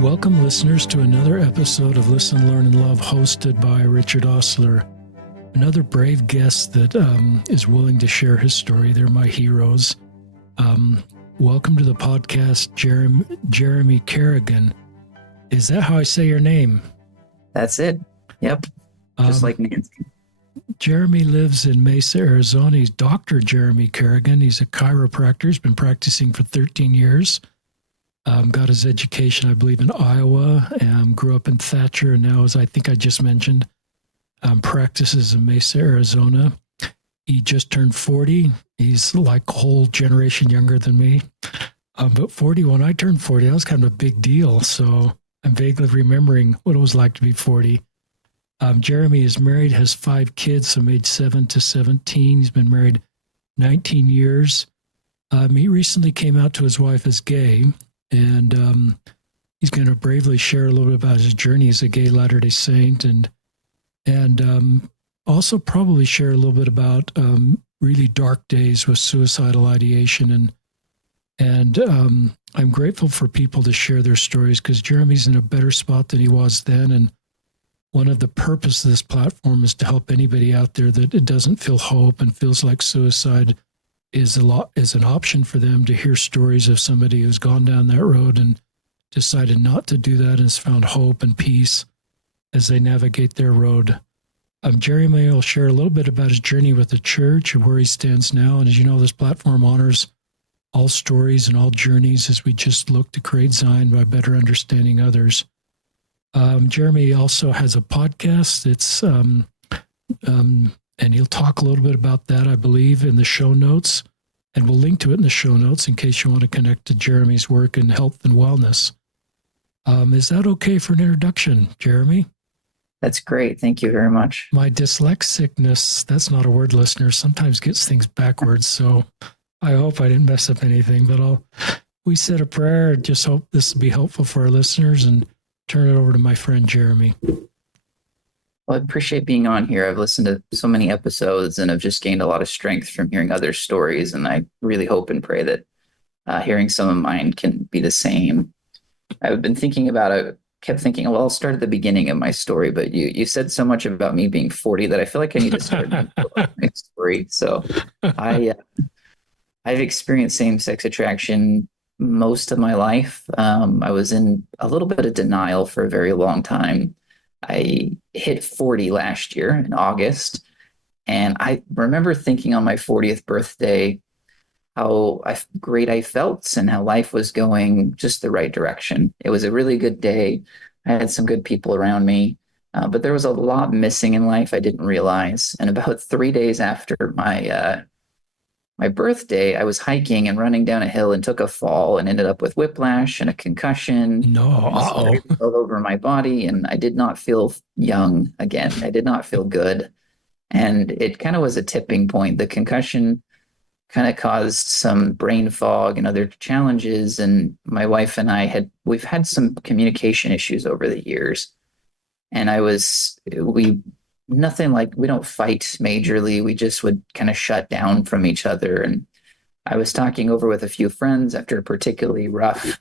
Welcome, listeners, to another episode of Listen, Learn, and Love, hosted by Richard Osler. Another brave guest that is willing to share his story. They're my heroes. Welcome to the podcast, Jeremy Kerrigan. Is that how I say your name? That's it. Yep. Just like Nancy. Jeremy lives in Mesa, Arizona. He's Dr. Jeremy Kerrigan. He's a chiropractor. He's been practicing for 13 years. Got his education, I believe, in Iowa. Grew up in Thatcher, and now, as I think I just mentioned, practices in Mesa, Arizona. He just turned 40. He's like a whole generation younger than me. But 40, when I turned 40, that was kind of a big deal. So I'm vaguely remembering what it was like to be 40. Jeremy is married, has 5 kids from age 7 to 17. He's been married 19 years. He recently came out to his wife as gay, and he's going to bravely share a little bit about his journey as a gay Latter-day Saint, and also probably share a little bit about really dark days with suicidal ideation. And I'm grateful for people to share their stories, because Jeremy's in a better spot than he was then. And one of the purposes of this platform is to help anybody out there that it doesn't feel hope and feels like suicide is an option for them, to hear stories of somebody who's gone down that road and decided not to do that and has found hope and peace as they navigate their road. Jeremy will share a little bit about his journey with the church and where he stands now. And as you know, this platform honors all stories and all journeys as we just look to create Zion by better understanding others. Jeremy also has a podcast. It's and he'll talk a little bit about that, I believe, in the show notes. And we'll link to it in the show notes in case you want to connect to Jeremy's work in health and wellness. Is that okay for an introduction, Jeremy? That's great. Thank you very much. My dyslexicness, that's not a word, listener, sometimes gets things backwards. So I hope I didn't mess up anything, but we said a prayer. Just hope this will be helpful for our listeners, and turn it over to my friend, Jeremy. Well, I appreciate being on here. I've listened to so many episodes and have just gained a lot of strength from hearing other stories. And I really hope and pray that hearing some of mine can be the same. I've been thinking about it, kept thinking, well, I'll start at the beginning of my story, but you said so much about me being 40 that I feel like I need to start my story. So I've experienced same-sex attraction most of my life. I was in a little bit of denial for a very long time. I hit 40 last year in August, and I remember thinking on my 40th birthday how great I felt and how life was going just the right direction. It was a really good day. I had some good people around me, but there was a lot missing in life I didn't realize. And about 3 days after my birthday, I was hiking and running down a hill and took a fall and ended up with whiplash and a concussion. No, All over my body, and I did not feel young again. I did not feel good. And it kind of was a tipping point. The concussion kind of caused some brain fog and other challenges. And my wife and we've had some communication issues over the years. And nothing like, we don't fight majorly. We just would kind of shut down from each other. And I was talking over with a few friends after a particularly rough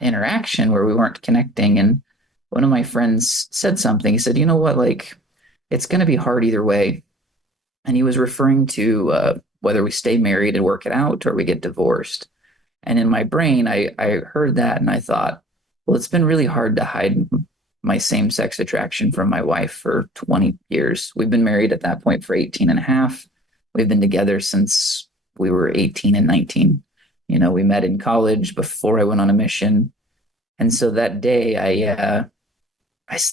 interaction where we weren't connecting. And one of my friends said something. He said, you know what, like, it's going to be hard either way. And he was referring to whether we stay married and work it out or we get divorced. And in my brain, I heard that and I thought, well, it's been really hard to hide my same-sex attraction from my wife for 20 years. We've been married at that point for 18 and a half. We've been together since we were 18 and 19. You know, we met in college before I went on a mission. And so that day I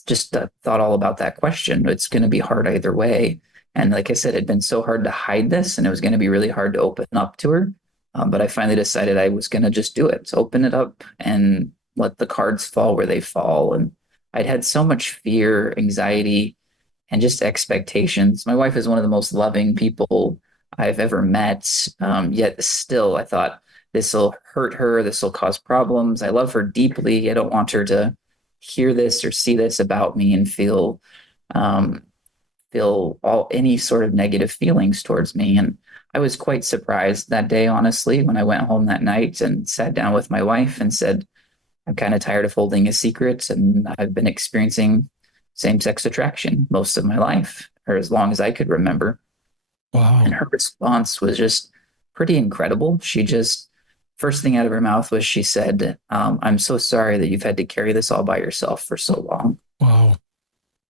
just thought all about that question. It's going to be hard either way. And like I said, it'd been so hard to hide this, and it was going to be really hard to open up to her. But I finally decided I was going to just do it. So open it up and let the cards fall where they fall. And I'd had so much fear, anxiety, and just expectations. My wife is one of the most loving people I've ever met. Yet still, I thought, this will hurt her. This will cause problems. I love her deeply. I don't want her to hear this or see this about me and feel any sort of negative feelings towards me. And I was quite surprised that day, honestly, when I went home that night and sat down with my wife and said, I'm kind of tired of holding a secret, and I've been experiencing same-sex attraction most of my life, or as long as I could remember. And Wow. her response was just pretty incredible. She just, first thing out of her mouth was she said, I'm so sorry that you've had to carry this all by yourself for so long. Wow.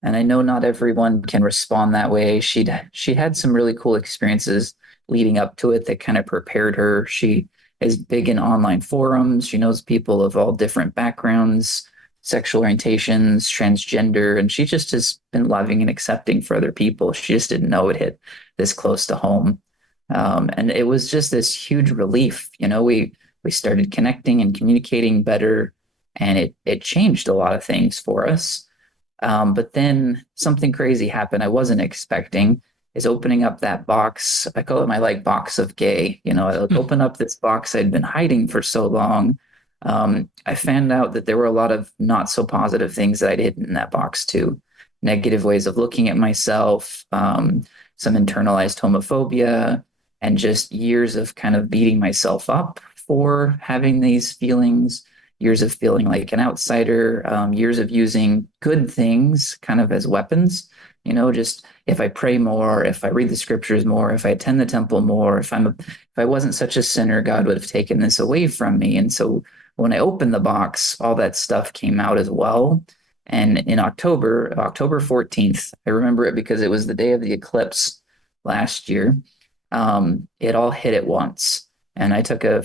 And I know not everyone can respond that way. She had some really cool experiences leading up to it that kind of prepared her. She is big in online forums. She knows people of all different backgrounds, sexual orientations, transgender, and she just has been loving and accepting for other people. She just didn't know it hit this close to home. And it was just this huge relief. We started connecting and communicating better, and it changed a lot of things for us. But then something crazy happened I wasn't expecting is opening up that box. I call it my like box of gay. I like Hmm. open up this box I'd been hiding for so long. I found out that there were a lot of not so positive things that I'd hidden in that box too. Negative ways of looking at myself, some internalized homophobia, and just years of kind of beating myself up for having these feelings, years of feeling like an outsider, years of using good things kind of as weapons. Just if I pray more, if I read the scriptures more, if I attend the temple more, if I wasn't such a sinner, God would have taken this away from me. And so when I opened the box, all that stuff came out as well. And in October 14th, I remember it because it was the day of the eclipse last year. It all hit at once. And I took a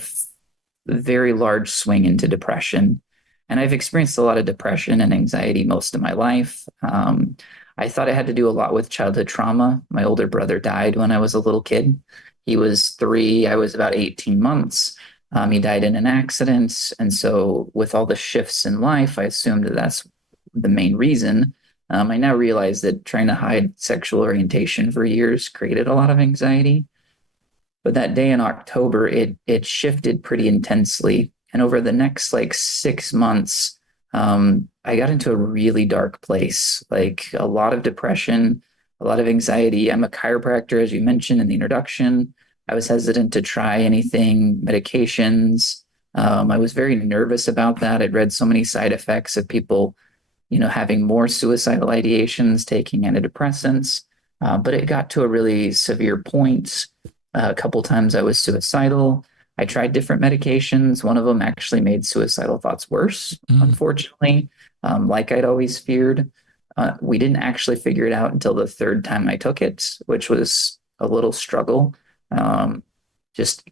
very large swing into depression. And I've experienced a lot of depression and anxiety most of my life. I thought it had to do a lot with childhood trauma. My older brother died when I was a little kid. He was 3, I was about 18 months. He died in an accident. And so, with all the shifts in life, I assumed that that's the main reason. I now realize that trying to hide sexual orientation for years created a lot of anxiety. But that day in October, it shifted pretty intensely. And over the next like 6 months, I got into a really dark place, like a lot of depression, a lot of anxiety. I'm a chiropractor, as you mentioned in the introduction. I was hesitant to try anything, medications. I was very nervous about that. I'd read so many side effects of people, having more suicidal ideations, taking antidepressants. But it got to a really severe point. A couple times I was suicidal. I tried different medications. One of them actually made suicidal thoughts worse, Mm. unfortunately, like I'd always feared. We didn't actually figure it out until the third time I took it, which was a little struggle. Um, just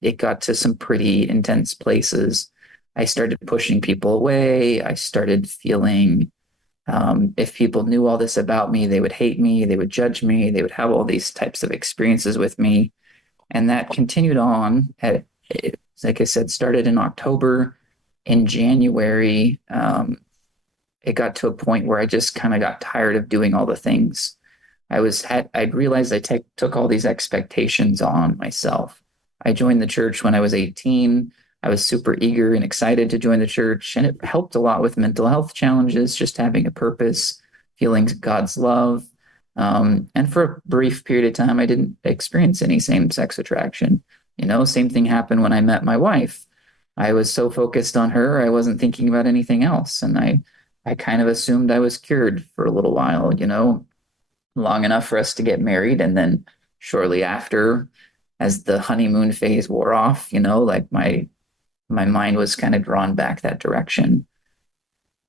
it got to some pretty intense places. I started pushing people away. I started feeling if people knew all this about me, they would hate me, they would judge me, they would have all these types of experiences with me. And that continued on. Like I said, started in October. In January, it got to a point where I just kind of got tired of doing all the things. I'd realized took all these expectations on myself. I joined the church when I was 18. I was super eager and excited to join the church, and it helped a lot with mental health challenges, just having a purpose, feeling God's love. And for a brief period of time, I didn't experience any same-sex attraction. Same thing happened when I met my wife. I was so focused on her, I wasn't thinking about anything else, and I kind of assumed I was cured for a little while, long enough for us to get married. And then shortly after, as the honeymoon phase wore off, like my mind was kind of drawn back that direction.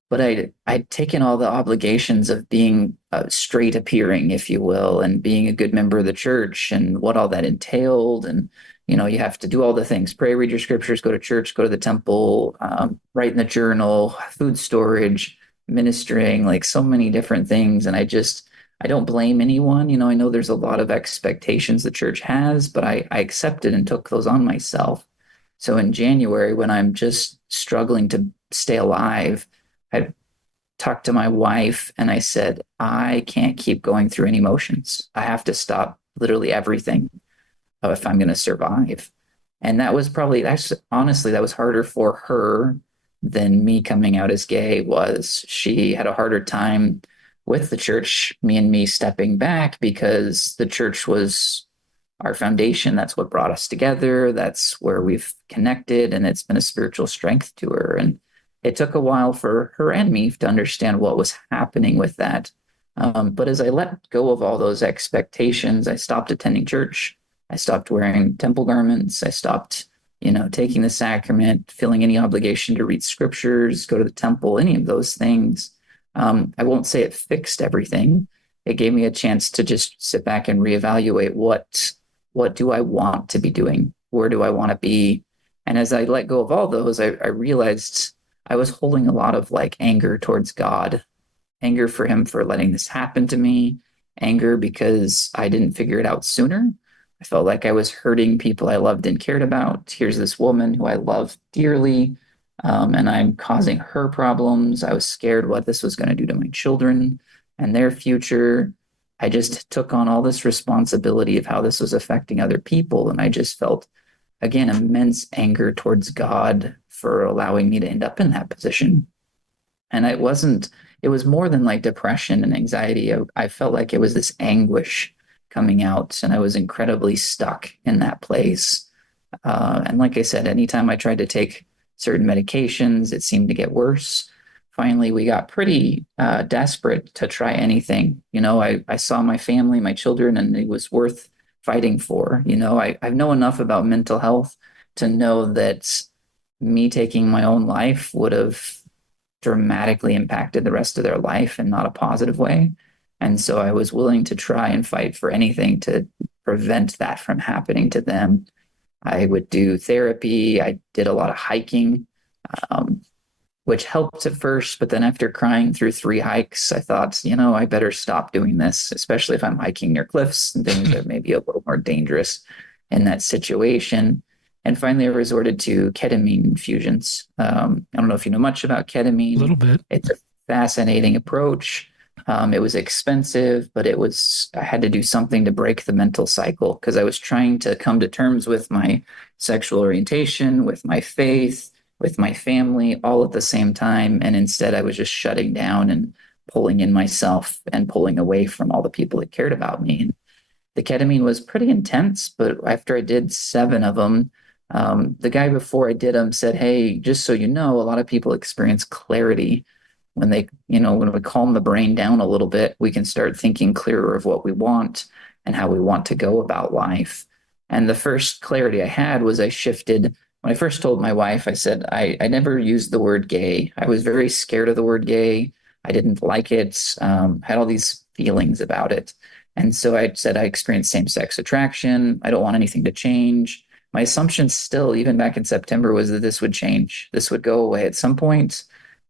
But I'd taken all the obligations of being straight appearing, if you will, and being a good member of the church and what all that entailed. And, you have to do all the things: pray, read your scriptures, go to church, go to the temple, write in the journal, food storage, ministering, like so many different things. And I don't blame anyone. I know there's a lot of expectations the church has, but I accepted and took those on myself. So in January, when I'm just struggling to stay alive, I talked to my wife and I said, I can't keep going through any motions. I have to stop literally everything if I'm going to survive. And that's honestly, that was harder for her than me coming out as gay was. She had a harder time with the church, me stepping back, because the church was our foundation. That's what brought us together. That's where we've connected. And it's been a spiritual strength to her. And it took a while for her and me to understand what was happening with that. But as I let go of all those expectations, I stopped attending church. I stopped wearing temple garments. I stopped, taking the sacrament, feeling any obligation to read scriptures, go to the temple, any of those things. I won't say it fixed everything. It gave me a chance to just sit back and reevaluate what do I want to be doing? Where do I want to be? And as I let go of all those, I realized I was holding a lot of like anger towards God, anger for him for letting this happen to me, anger because I didn't figure it out sooner. I felt like I was hurting people I loved and cared about. Here's this woman who I love dearly, and I'm causing her problems. I was scared what this was going to do to my children and their future. I just took on all this responsibility of how this was affecting other people. And I just felt, again, immense anger towards God for allowing me to end up in that position. And it was more than like depression and anxiety. I felt like it was this anguish coming out, and I was incredibly stuck in that place. And like I said, anytime I tried to take certain medications, it seemed to get worse. Finally, we got pretty desperate to try anything. I saw my family, my children, and it was worth fighting for. I know enough about mental health to know that me taking my own life would have dramatically impacted the rest of their life in not a positive way. And so I was willing to try and fight for anything to prevent that from happening to them. I would do therapy. I did a lot of hiking, um, which helped at first. But then after crying through 3 hikes, I thought, I better stop doing this, especially if I'm hiking near cliffs and things that may be a little more dangerous in that situation. And finally, I resorted to ketamine infusions. I don't know if you know much about A ketamine. little bit. It's a fascinating approach. It was expensive, but I had to do something to break the mental cycle because I was trying to come to terms with my sexual orientation, with my faith, with my family, all at the same time. And instead, I was just shutting down and pulling in myself and pulling away from all the people that cared about me. And the ketamine was pretty intense, but after I did 7 of them, the guy before I did them said, "Hey, just so you know, a lot of people experience clarity when when we calm the brain down a little bit, we can start thinking clearer of what we want and how we want to go about life." And the first clarity I had was I shifted. When I first told my wife, I said, I never used the word gay. I was very scared of the word gay. I didn't like it, had all these feelings about it. And so I said, I experienced same sex attraction. I don't want anything to change. My assumption still, even back in September, was that this would change. This would go away at some point,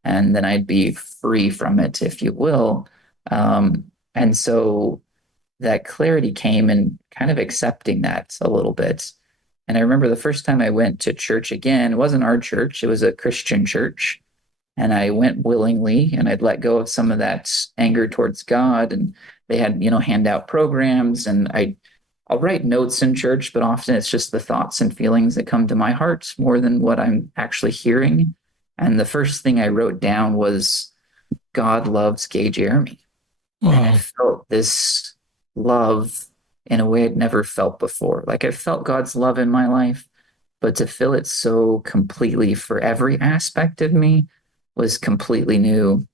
and then I'd be free from it, if you will. And so that clarity came in kind of accepting that a little bit. And I remember the first time I went to church again, it wasn't our church, it was a Christian church. And I went willingly and I'd let go of some of that anger towards God. And they had, handout programs. And I'll write notes in church, but often it's just the thoughts and feelings that come to my heart more than what I'm actually hearing. And the first thing I wrote down was, God loves gay Jeremy. And I Wow. felt this love in a way I'd never felt before. Like I felt God's love in my life, but to feel it so completely for every aspect of me was completely new.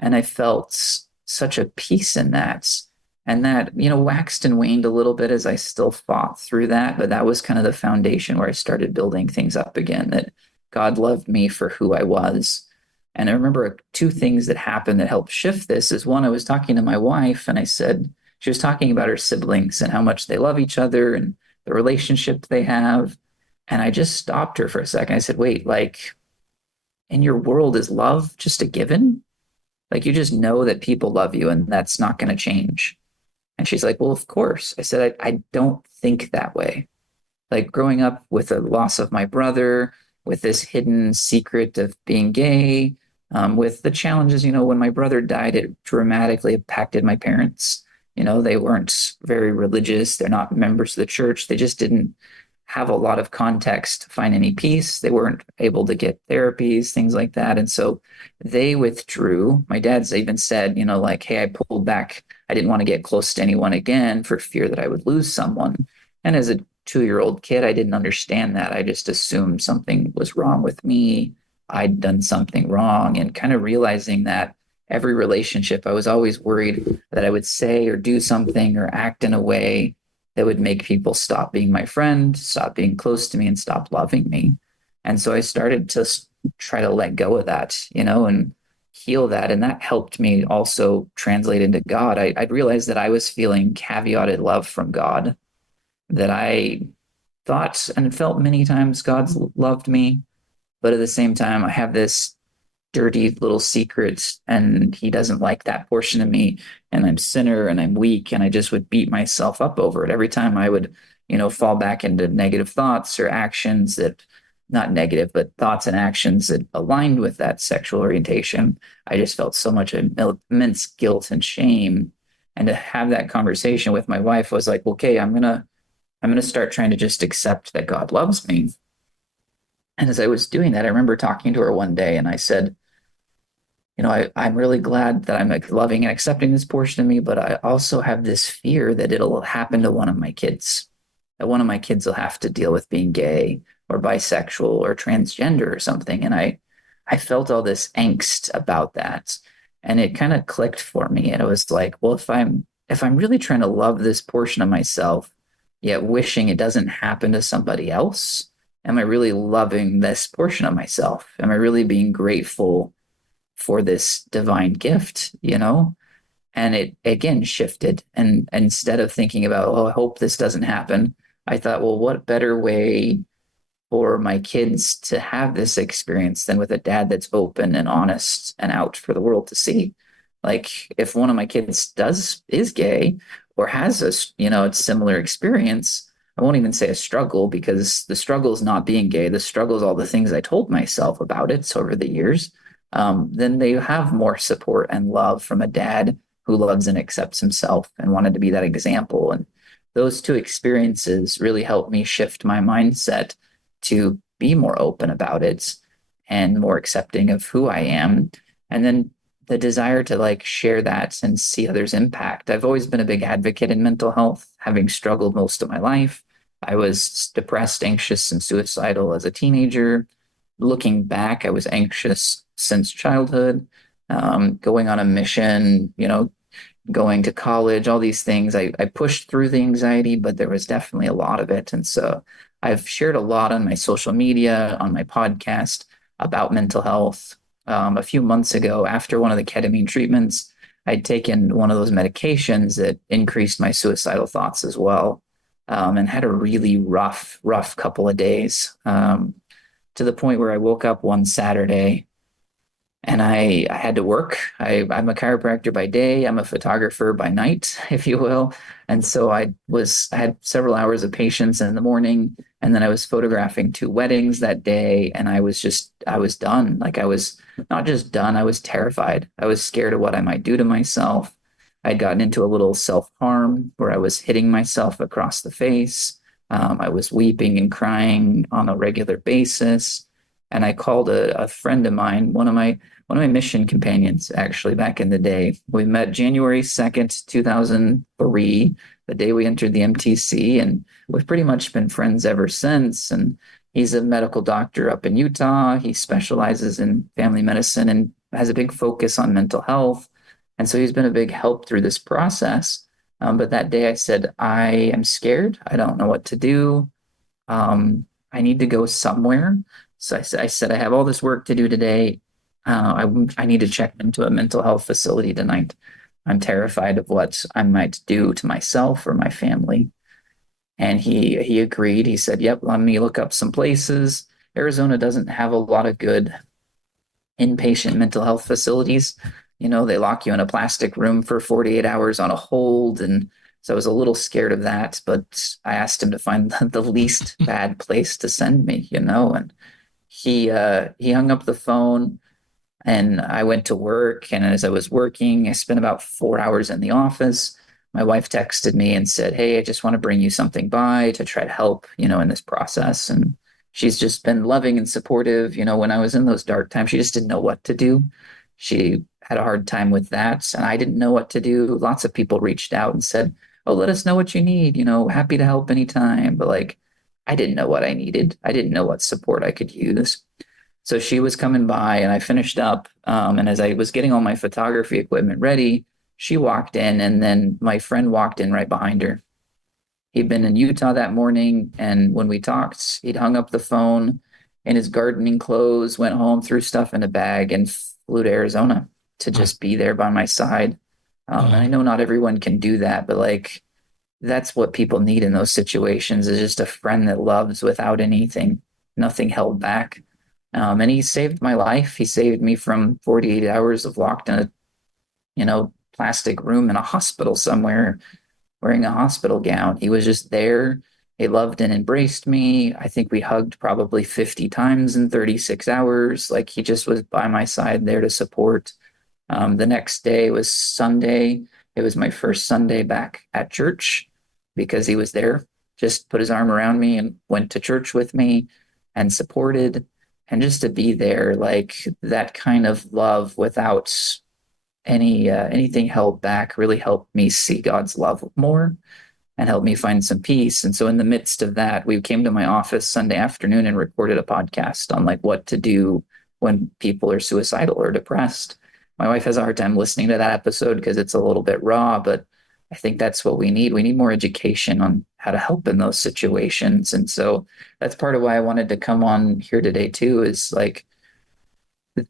And I felt such a peace in that. And that, waxed and waned a little bit as I still fought through that. But that was kind of the foundation where I started building things up again, that God loved me for who I was. And I remember 2 things that happened that helped shift this is one, I was talking to my wife and I said, she was talking about her siblings and how much they love each other and the relationship they have. And I just stopped her for a second. I said, wait, like in your world, is love just a given? Like you just know that people love you and that's not going to change. And she's like, well, of course. I said, I don't think that way. Like growing up with the loss of my brother, with this hidden secret of being gay, with the challenges, when my brother died, it dramatically impacted my parents. They weren't very religious. They're not members of the church. They just didn't have a lot of context to find any peace. They weren't able to get therapies, things like that. And so they withdrew. My dad's even said, like, hey, I pulled back. I didn't want to get close to anyone again for fear that I would lose someone. And as a 2-year-old kid, I didn't understand that. I just assumed something was wrong with me. I'd done something wrong, and kind of realizing that every relationship, I was always worried that I would say or do something or act in a way that would make people stop being my friend, stop being close to me, and stop loving me. And so I started to try to let go of that, and heal that. And that helped me also translate into God. I'd realized that I was feeling caveated love from God, that I thought and felt many times God's loved me. But at the same time, I have this dirty little secret, and he doesn't like that portion of me. And I'm sinner and I'm weak, and I just would beat myself up over it every time I would, fall back into negative thoughts or actions that, not negative, but thoughts and actions that aligned with that sexual orientation. I just felt so much immense guilt and shame. And to have that conversation with my wife was like, okay, I'm gonna start trying to just accept that God loves me. And as I was doing that, I remember talking to her one day, and I said, I'm really glad that I'm like loving and accepting this portion of me, but I also have this fear that it'll happen to one of my kids, that one of my kids will have to deal with being gay or bisexual or transgender or something. And I felt all this angst about that. And it kind of clicked for me. And it was like, well, if I'm really trying to love this portion of myself, yet wishing it doesn't happen to somebody else, am I really loving this portion of myself? Am I really being grateful for this divine gift, And it again shifted. And instead of thinking about, oh, I hope this doesn't happen, I thought, well, what better way for my kids to have this experience than with a dad that's open and honest and out for the world to see? Like if one of my kids is gay or has a similar experience, I won't even say a struggle, because the struggle is not being gay. The struggle is all the things I told myself about it over the years. Then they have more support and love from a dad who loves and accepts himself and wanted to be that example. And those two experiences really helped me shift my mindset to be more open about it and more accepting of who I am. And then the desire to like share that and see others impact. I've always been a big advocate in mental health, having struggled most of my life. I was depressed, anxious, and suicidal as a teenager. Looking back, I was anxious since childhood, going on a mission, going to college, all these things. I pushed through the anxiety, but there was definitely a lot of it. And so I've shared a lot on my social media, on my podcast about mental health. A few months ago, after one of the ketamine treatments, I'd taken one of those medications that increased my suicidal thoughts as well, and had a really rough couple of days, to the point where I woke up one Saturday and I had to work. I'm a chiropractor by day. I'm a photographer by night, if you will. And so I had several hours of patients in the morning, and then I was photographing two weddings that day. And I was done. Like I was not just done, I was terrified. I was scared of what I might do to myself. I'd gotten into a little self-harm where I was hitting myself across the face. I was weeping and crying on a regular basis. And I called a friend of mine, one of my mission companions, actually, back in the day. We met January 2nd, 2003, the day we entered the MTC, and we've pretty much been friends ever since. And he's a medical doctor up in Utah. He specializes in family medicine and has a big focus on mental health. And so he's been a big help through this process. But that day I said, I am scared. I don't know what to do. I need to go somewhere. So I said, I have all this work to do today. I need to check into a mental health facility tonight. I'm terrified of what I might do to myself or my family. And he agreed. He said, yep, let me look up some places. Arizona doesn't have a lot of good inpatient mental health facilities. They lock you in a plastic room for 48 hours on a hold. And so I was a little scared of that, but I asked him to find the least bad place to send me, and he hung up the phone, and I went to work. And as I was working, I spent about 4 hours in the office. My wife texted me and said, hey, I just want to bring you something by to try to help, in this process. And she's just been loving and supportive. When I was in those dark times, she just didn't know what to do. She had a hard time with that, and I didn't know what to do. Lots of people reached out and said, oh, let us know what you need, happy to help anytime. But like, I didn't know what I needed. I didn't know what support I could use. So she was coming by and I finished up. And as I was getting all my photography equipment ready, she walked in and then my friend walked in right behind her. He'd been in Utah that morning. And when we talked, he'd hung up the phone in his gardening clothes, went home, threw stuff in a bag, and flew to Arizona to Wow. just be there by my side. And I Wow. know not everyone can do that, but like that's what people need in those situations is just a friend that loves without anything, nothing held back. And he saved my life. He saved me from 48 hours of locked in a, plastic room in a hospital somewhere wearing a hospital gown. He was just there. He loved and embraced me. I think we hugged probably 50 times in 36 hours. Like he just was by my side there to support. The next day was Sunday. It was my first Sunday back at church because he was there, just put his arm around me and went to church with me and supported. And just to be there, like that kind of love without anything held back really helped me see God's love more and helped me find some peace. And so in the midst of that, we came to my office Sunday afternoon and recorded a podcast on like what to do when people are suicidal or depressed. My wife has a hard time listening to that episode because it's a little bit raw, but I think that's what we need. We need more education on how to help in those situations. And so that's part of why I wanted to come on here today too, is like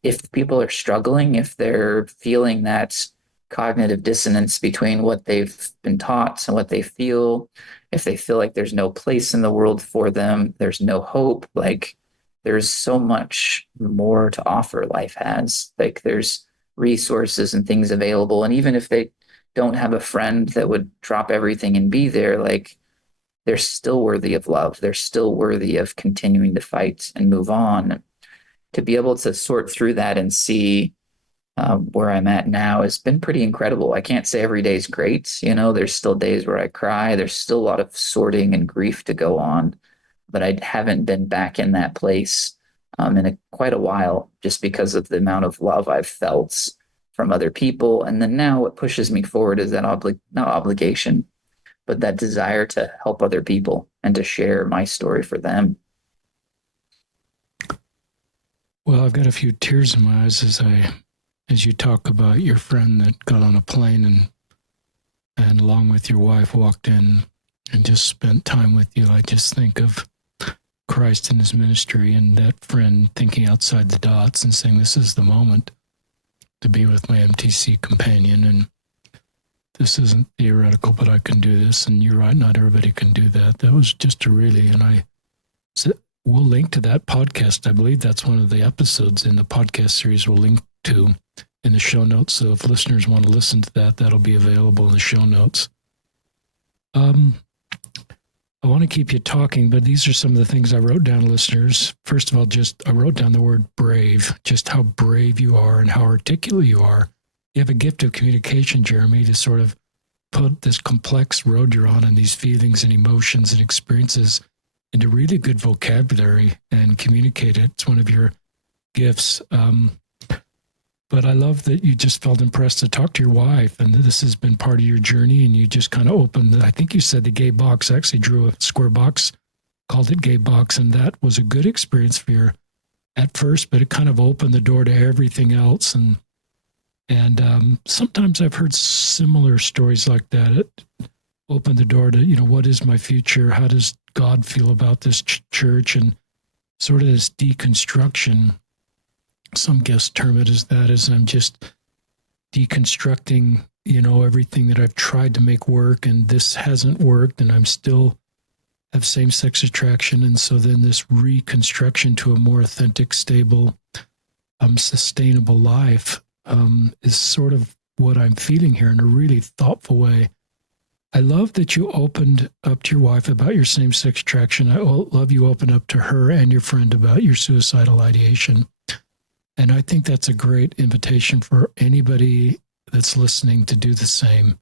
if people are struggling, if they're feeling that cognitive dissonance between what they've been taught and what they feel, if they feel like there's no place in the world for them, there's no hope, like there's so much more to offer life has. Like there's resources and things available. And even if they don't have a friend that would drop everything and be there, like they're still worthy of love. They're still worthy of continuing to fight and move on. To be able to sort through that and see where I'm at now has been pretty incredible. I can't say every day is great. There's still days where I cry. There's still a lot of sorting and grief to go on, but I haven't been back in that place in quite a while just because of the amount of love I've felt from other people. And then now what pushes me forward is that not obligation, but that desire to help other people and to share my story for them. Well, I've got a few tears in my eyes as you talk about your friend that got on a plane and along with your wife walked in and just spent time with you. I just think of Christ and his ministry and that friend thinking outside the dots and saying, this is the moment to be with my MTC companion. And this isn't theoretical, but I can do this. And you're right, not everybody can do that. That was just we'll link to that podcast. I believe that's one of the episodes in the podcast series we'll link to in the show notes. So if listeners want to listen to that, that'll be available in the show notes. I want to keep you talking, but these are some of the things I wrote down, listeners. First of all, I wrote down the word brave, just how brave you are and how articulate you are. You have a gift of communication, Jeremy, to sort of put this complex road you're on and these feelings and emotions and experiences into really good vocabulary and communicate it. It's one of your gifts. But I love that you just felt impressed to talk to your wife and this has been part of your journey and you just kind of opened, I think you said the gay box. I actually drew a square box, called it gay box, and that was a good experience for you at first, but it kind of opened the door to everything else. And sometimes I've heard similar stories like that. It opened the door to, what is my future? How does God feel about this church? And sort of this deconstruction. Some guests term it as I'm just deconstructing, everything that I've tried to make work and this hasn't worked and I'm still have same-sex attraction. And so then this reconstruction to a more authentic, stable, sustainable life is sort of what I'm feeling here in a really thoughtful way. I love that you opened up to your wife about your same-sex attraction. I love you opened up to her and your friend about your suicidal ideation. And I think that's a great invitation for anybody that's listening to do the same.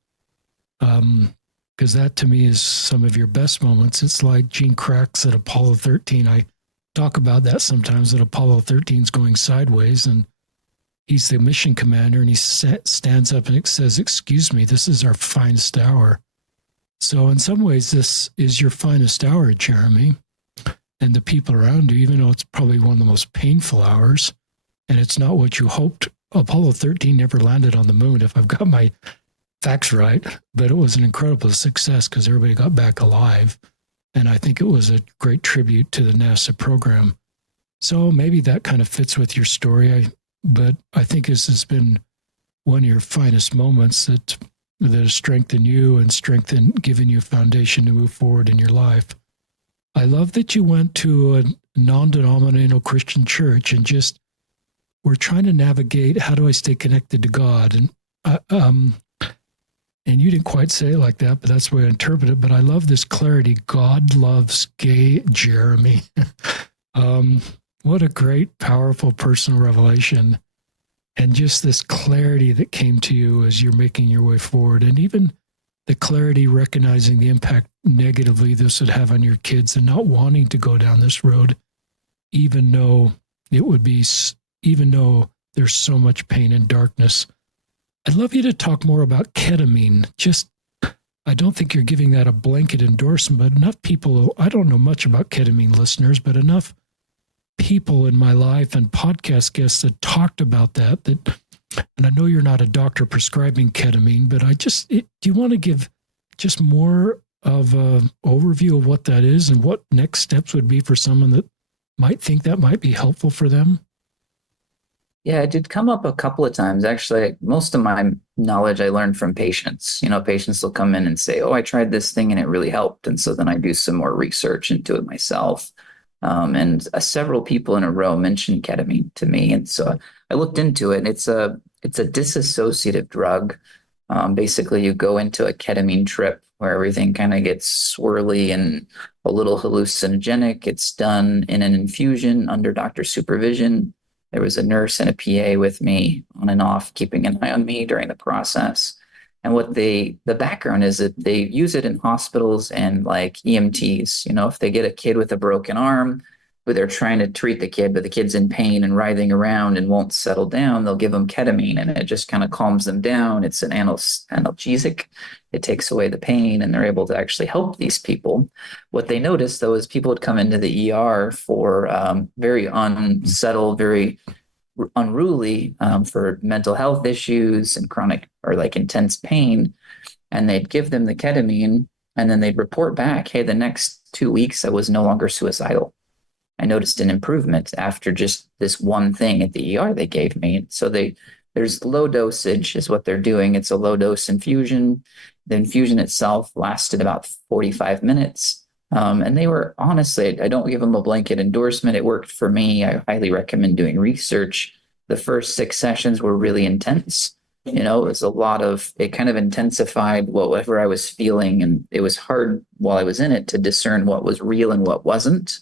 Because that to me is some of your best moments. It's like Gene Krak's at Apollo 13. I talk about that sometimes, that Apollo 13 is going sideways and he's the mission commander and he stands up and says, "Excuse me, this is our finest hour." So in some ways, this is your finest hour, Jeremy, and the people around you, even though it's probably one of the those painful hours, and it's not what you hoped. Apollo 13 never landed on the moon, if I've got my facts right, but it was an incredible success because everybody got back alive. And I think it was a great tribute to the NASA program. So maybe that kind of fits with your story. But I think this has been one of your finest moments that has strengthened you and given you a foundation to move forward in your life. I love that you went to a non-denominational Christian church and just were trying to navigate, how do I stay connected to God? And you didn't quite say it like that, but that's the way I interpret it. But I love this clarity. God loves gay Jeremy. What a great, powerful personal revelation. And just this clarity that came to you as you're making your way forward. And even the clarity recognizing the impact negatively this would have on your kids and not wanting to go down this road, even though there's so much pain and darkness. I'd love you to talk more about ketamine. I don't think you're giving that a blanket endorsement, but enough people, I don't know much about ketamine, listeners, but enough people in my life and podcast guests that talked about that, and I know you're not a doctor prescribing ketamine, but do you want to give just more of an overview of what that is and what next steps would be for someone that might think that might be helpful for them? Yeah, it did come up a couple of times. Actually, most of my knowledge I learned from patients. Patients will come in and say, oh, I tried this thing and it really helped. And so then I do some more research into it myself. And several people in a row mentioned ketamine to me. And so I looked into it. It's a dissociative drug. Basically, you go into a ketamine trip where everything kind of gets swirly and a little hallucinogenic. It's done in an infusion under doctor's supervision. There was a nurse and a PA with me on and off, keeping an eye on me during the process. And the background is that they use it in hospitals and like EMTs. If they get a kid with a broken arm, who they're trying to treat the kid, but the kid's in pain and writhing around and won't settle down, they'll give them ketamine and it just kind of calms them down. It's an analgesic. It takes away the pain and they're able to actually help these people. What they noticed, though, is people would come into the ER for very unsettled, very unruly, for mental health issues and chronic or like intense pain. And they'd give them the ketamine and then they'd report back, hey, the next 2 weeks I was no longer suicidal. I noticed an improvement after just this one thing at the ER they gave me. So there's low dosage is what they're doing. It's a low dose infusion. The infusion itself lasted about 45 minutes. And they were, honestly, I don't give them a blanket endorsement. It worked for me. I highly recommend doing research. The first 6 sessions were really intense. It was it kind of intensified whatever I was feeling. And it was hard while I was in it to discern what was real and what wasn't.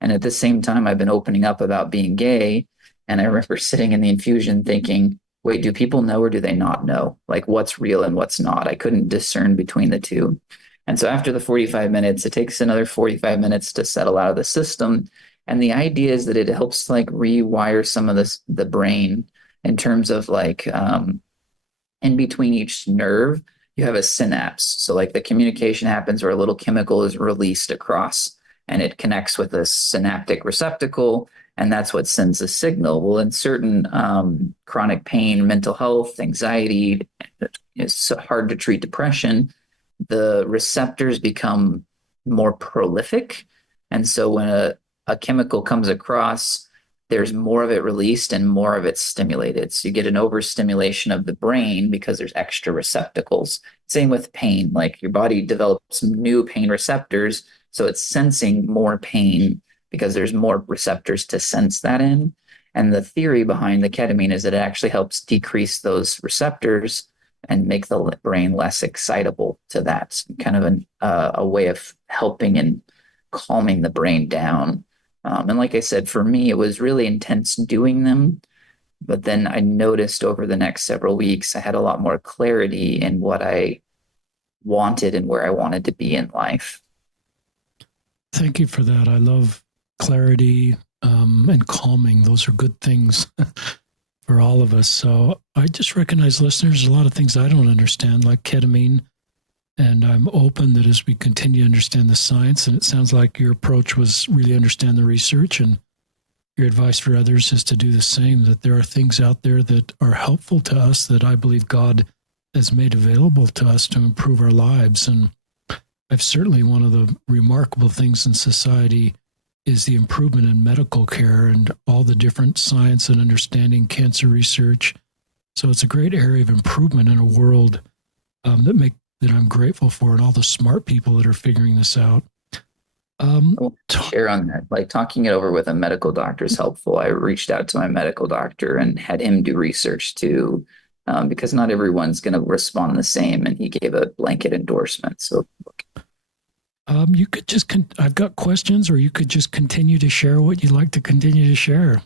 And at the same time, I've been opening up about being gay. And I remember sitting in the infusion thinking, wait, do people know or do they not know? Like what's real and what's not? I couldn't discern between the two. And so after the 45 minutes, it takes another 45 minutes to settle out of the system. And the idea is that it helps like rewire some of the brain in terms of like in between each nerve, you have a synapse. So like the communication happens where a little chemical is released across and it connects with a synaptic receptacle, and that's what sends a signal. Well, in certain chronic pain, mental health, anxiety, it's hard to treat depression, the receptors become more prolific. And so when a chemical comes across, there's more of it released and more of it stimulated. So you get an overstimulation of the brain because there's extra receptacles. Same with pain, like your body develops new pain receptors. So it's sensing more pain because there's more receptors to sense that in. And the theory behind the ketamine is that it actually helps decrease those receptors and make the brain less excitable to that. Kind of a way of helping and calming the brain down. And like I said, for me, it was really intense doing them. But then I noticed over the next several weeks, I had a lot more clarity in what I wanted and where I wanted to be in life. Thank you for that. I love clarity and calming. Those are good things for all of us. So I just recognize, listeners, there's a lot of things I don't understand, like ketamine. And I'm open that as we continue to understand the science, and it sounds like your approach was really understand the research and your advice for others is to do the same, that there are things out there that are helpful to us that I believe God has made available to us to improve our lives. And I've certainly, one of the remarkable things in society is the improvement in medical care and all the different science and understanding cancer research. So it's a great area of improvement in a world that I'm grateful for, and all the smart people that are figuring this out. I'll share on that. Like talking it over with a medical doctor is helpful. I reached out to my medical doctor and had him do research too, because not everyone's going to respond the same. And he gave a blanket endorsement. So you could just, I've got questions, or you could just continue to share what you'd like to continue to share.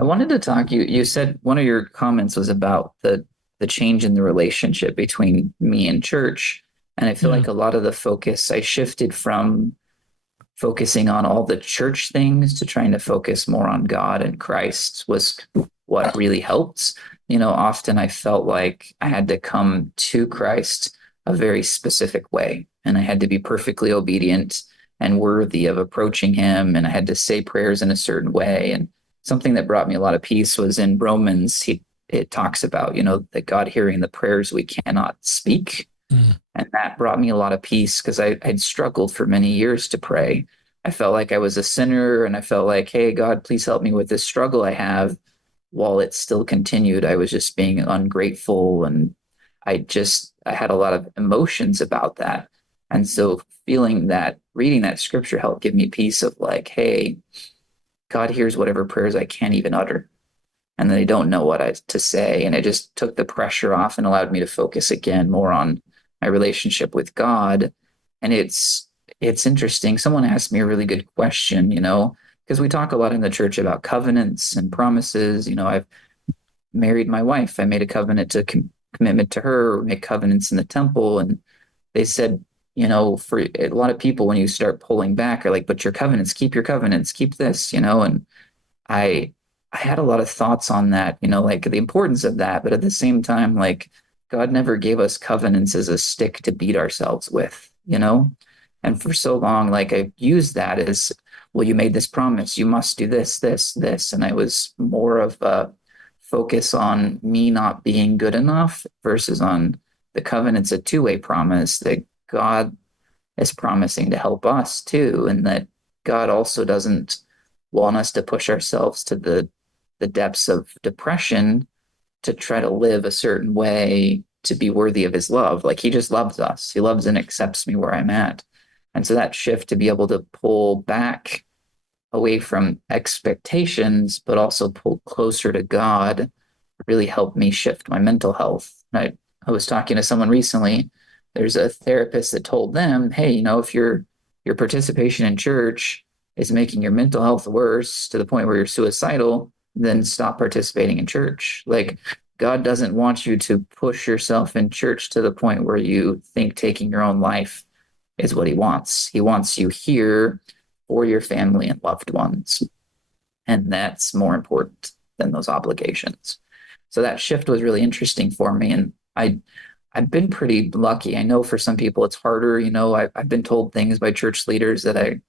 I wanted to talk. You said one of your comments was about the change in the relationship between me and church, and I feel like a lot of the focus I shifted from focusing on all the church things to trying to focus more on God and Christ was what really helped. Often I felt like I had to come to Christ a very specific way, and I had to be perfectly obedient and worthy of approaching him, and I had to say prayers in a certain way. And something that brought me a lot of peace was in Romans, it talks about, that God hearing the prayers we cannot speak. And that brought me a lot of peace because I'd struggled for many years to pray. I felt like I was a sinner, and I felt like, hey, God, please help me with this struggle I have. While it still continued, I was just being ungrateful, and I had a lot of emotions about that. And so feeling that, reading that scripture helped give me peace of like, hey, God hears whatever prayers I can't even utter, and then I don't know what to say. And it just took the pressure off and allowed me to focus again more on my relationship with God. And it's interesting. Someone asked me a really good question, because we talk a lot in the church about covenants and promises. I've married my wife. I made a covenant to commitment to her, make covenants in the temple. And they said, for a lot of people, when you start pulling back, are like, but your covenants, keep this, and I had a lot of thoughts on that, like the importance of that. But at the same time, like God never gave us covenants as a stick to beat ourselves with, and for so long, like I used that as, well, you made this promise, you must do this, this, this. And I was more of a focus on me not being good enough versus on the covenant's a two-way promise that God is promising to help us too. And that God also doesn't want us to push ourselves to the depths of depression to try to live a certain way to be worthy of his love. Like he just loves us. He loves and accepts me where I'm at. And so that shift to be able to pull back away from expectations, but also pull closer to God really helped me shift my mental health. I was talking to someone recently. There's a therapist that told them, hey, if your participation in church is making your mental health worse to the point where you're suicidal, then stop participating in church. Like God doesn't want you to push yourself in church to the point where you think taking your own life is what he wants. He wants you here for your family and loved ones. And that's more important than those obligations. So that shift was really interesting for me. And I've been pretty lucky. I know for some people it's harder. I've been told things by church leaders that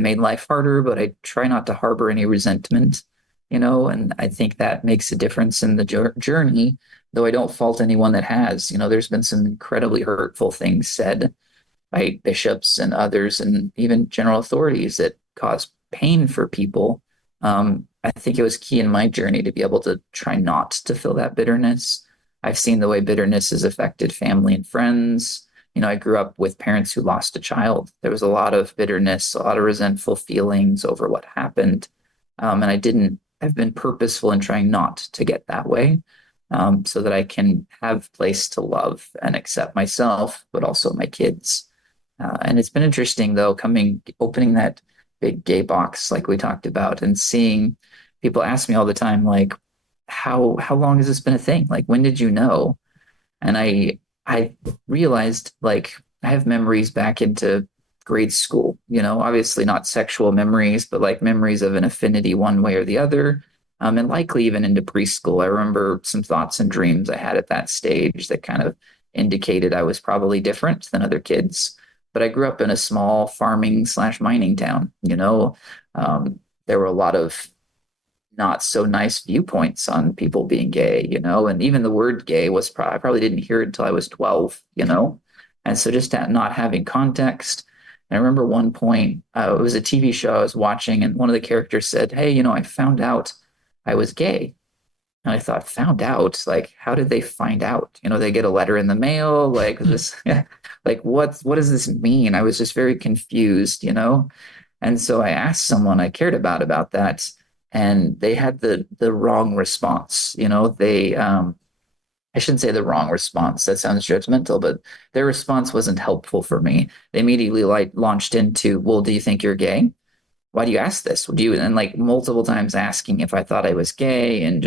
made life harder, but I try not to harbor any resentment, and I think that makes a difference in the journey, though I don't fault anyone that has. There's been some incredibly hurtful things said by bishops and others, and even general authorities that cause pain for people. I think it was key in my journey to be able to try not to feel that bitterness. I've seen the way bitterness has affected family and friends. I grew up with parents who lost a child. There was a lot of bitterness, a lot of resentful feelings over what happened. And I've been purposeful in trying not to get that way, so that I can have place to love and accept myself, but also my kids. And it's been interesting though, opening that big gay box like we talked about, and seeing people ask me all the time, like, how long has this been a thing? Like, when did you know? And I realized, like, I have memories back into grade school, obviously not sexual memories, but like memories of an affinity one way or the other. And likely even into preschool. I remember some thoughts and dreams I had at that stage that kind of indicated I was probably different than other kids. But I grew up in a small farming/mining town. There were a lot of not so nice viewpoints on people being gay, and even the word gay was I probably didn't hear it until I was 12, and so just that not having context. And I remember one point, it was a TV show I was watching, and one of the characters said, "Hey, I found out I was gay." And I thought, found out? Like, how did they find out? They get a letter in the mail, like this, like what does this mean? I was just very confused. And so I asked someone I cared about that, and they had the wrong response. They I shouldn't say the wrong response. That sounds judgmental, but their response wasn't helpful for me. They immediately like launched into, "Well, do you think you're gay? Why do you ask this? Do you?" And like multiple times asking if I thought I was gay, and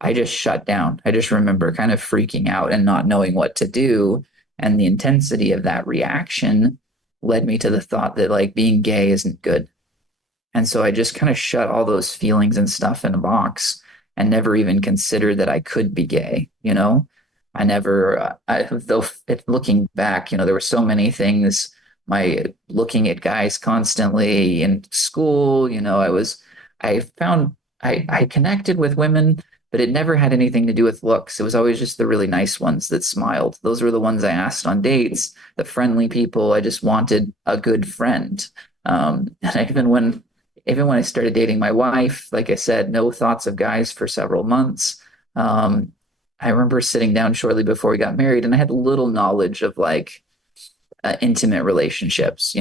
I just shut down. I just remember kind of freaking out and not knowing what to do. And the intensity of that reaction led me to the thought that like being gay isn't good. And so I just kind of shut all those feelings and stuff in a box and never even considered that I could be gay. I never, though, looking back, there were so many things. My looking at guys constantly in school, I found, I connected with women, but it never had anything to do with looks. It was always just the really nice ones that smiled. Those were the ones I asked on dates, the friendly people. I just wanted a good friend. And even when I started dating my wife, like I said, no thoughts of guys for several months. Um, I remember sitting down shortly before we got married, and I had little knowledge of like intimate relationships.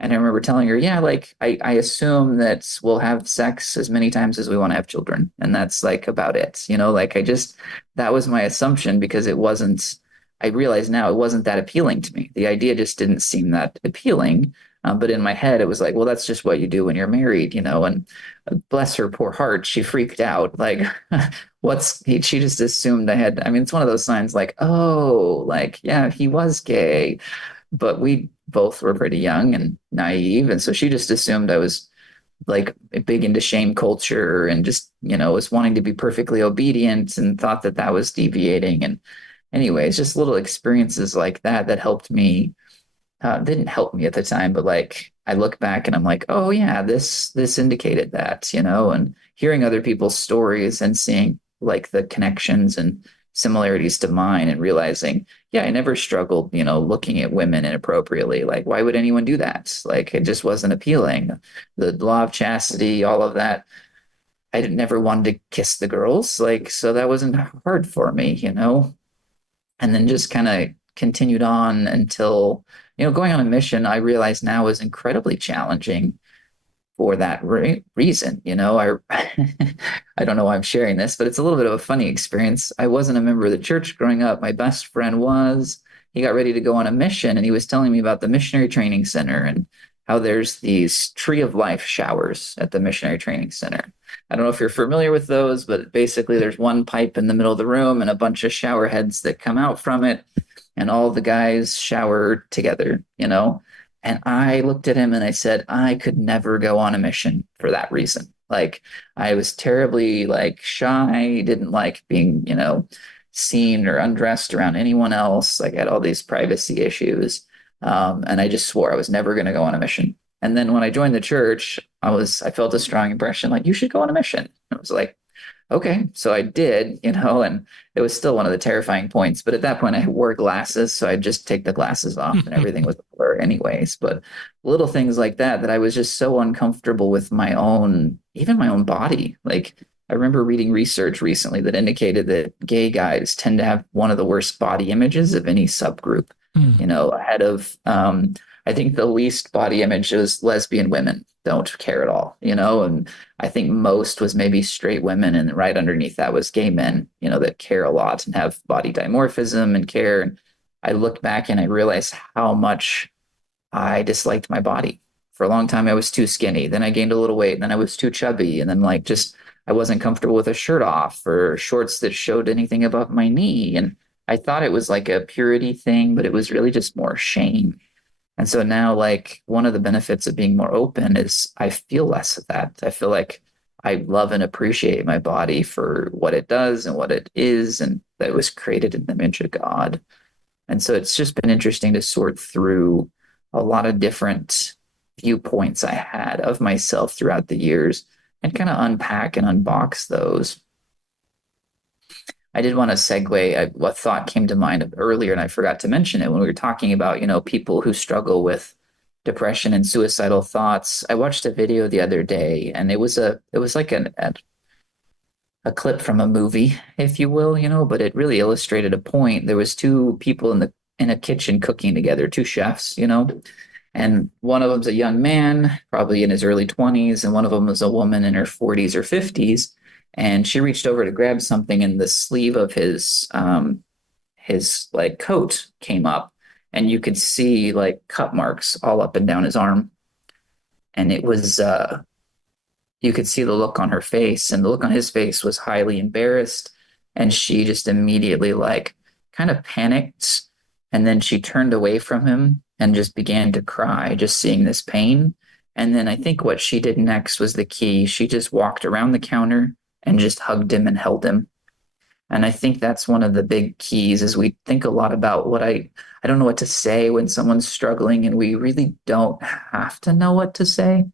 And I remember telling her, yeah, like I assume that we'll have sex as many times as we want to have children. And that's like about it. Like that was my assumption because I realize now it wasn't that appealing to me. The idea just didn't seem that appealing. But in my head, it was like, well, that's just what you do when you're married. And bless her poor heart, she freaked out. Like, she just assumed I mean, it's one of those signs like, oh, like, yeah, he was gay. But we both were pretty young and naive. And so she just assumed I was like big into shame culture and just, was wanting to be perfectly obedient and thought that that was deviating. And anyways, just little experiences like that helped me didn't help me at the time, but like I look back and I'm like, oh yeah, this indicated that. And hearing other people's stories and seeing like the connections and similarities to mine and realizing, yeah, I never struggled, looking at women inappropriately. Like, why would anyone do that? Like, it just wasn't appealing. The law of chastity, all of that. Never wanted to kiss the girls, like, so that wasn't hard for me. And then just kind of continued on until going on a mission I realize now is incredibly challenging for that reason. I I don't know why I'm sharing this, but it's a little bit of a funny experience. I wasn't a member of the church growing up. My best friend was. He got ready to go on a mission, and he was telling me about the missionary training center and how there's these tree of life showers at the missionary training center. I don't know if you're familiar with those, but basically there's one pipe in the middle of the room and a bunch of shower heads that come out from it, and all the guys shower together. And I looked at him and I said, I could never go on a mission for that reason. Like I was terribly like shy, didn't like being, seen or undressed around anyone else. Like I had all these privacy issues. And I just swore I was never going to go on a mission. And then when I joined the church, I felt a strong impression, like you should go on a mission. I was like, okay, so I did, and it was still one of the terrifying points. But at that point, I wore glasses, so I'd just take the glasses off and everything was a blur anyways. But little things like that I was just so uncomfortable with even my own body. Like I remember reading research recently that indicated that gay guys tend to have one of the worst body images of any subgroup, ahead of, I think the least body image is lesbian women don't care at all, and I think most was maybe straight women, and right underneath that was gay men, that care a lot and have body dimorphism and care. And I looked back and I realized how much I disliked my body. For a long time, I was too skinny. Then I gained a little weight, and then I was too chubby, and then like just I wasn't comfortable with a shirt off or shorts that showed anything above my knee. And I thought it was like a purity thing, but it was really just more shame. And so now, like, one of the benefits of being more open is I feel less of that. I feel like I love and appreciate my body for what it does and what it is, and that it was created in the image of God. And so it's just been interesting to sort through a lot of different viewpoints I had of myself throughout the years and kind of unpack and unbox those. I did want to segue. What thought came to mind earlier, and I forgot to mention it when we were talking about, people who struggle with depression and suicidal thoughts. I watched a video the other day, and it was like a clip from a movie, if you will, but it really illustrated a point. There was two people in a kitchen cooking together, two chefs, and one of them's a young man, probably in his early 20s, and one of them was a woman in her 40s or 50s. And she reached over to grab something, and the sleeve of his like coat came up, and you could see like cut marks all up and down his arm. And it was you could see the look on her face, and the look on his face was highly embarrassed. And she just immediately like kind of panicked, and then she turned away from him and just began to cry, just seeing this pain. And then I think what she did next was the key. She just walked around the counter and just hugged him and held him. And I think that's one of the big keys is we think a lot about I don't know what to say when someone's struggling, and we really don't have to know what to say.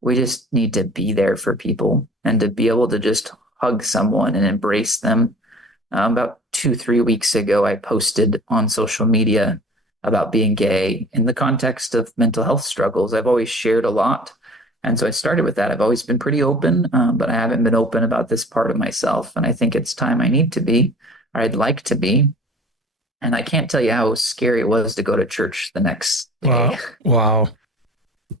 We just need to be there for people and to be able to just hug someone and embrace them. About 2, 3 weeks ago, I posted on social media about being gay in the context of mental health struggles. I've always shared a lot. And so I started with that. I've always been pretty open, but I haven't been open about this part of myself. And I think it's time I need to be, or I'd like to be. And I can't tell you how scary it was to go to church the next day. Wow. Wow.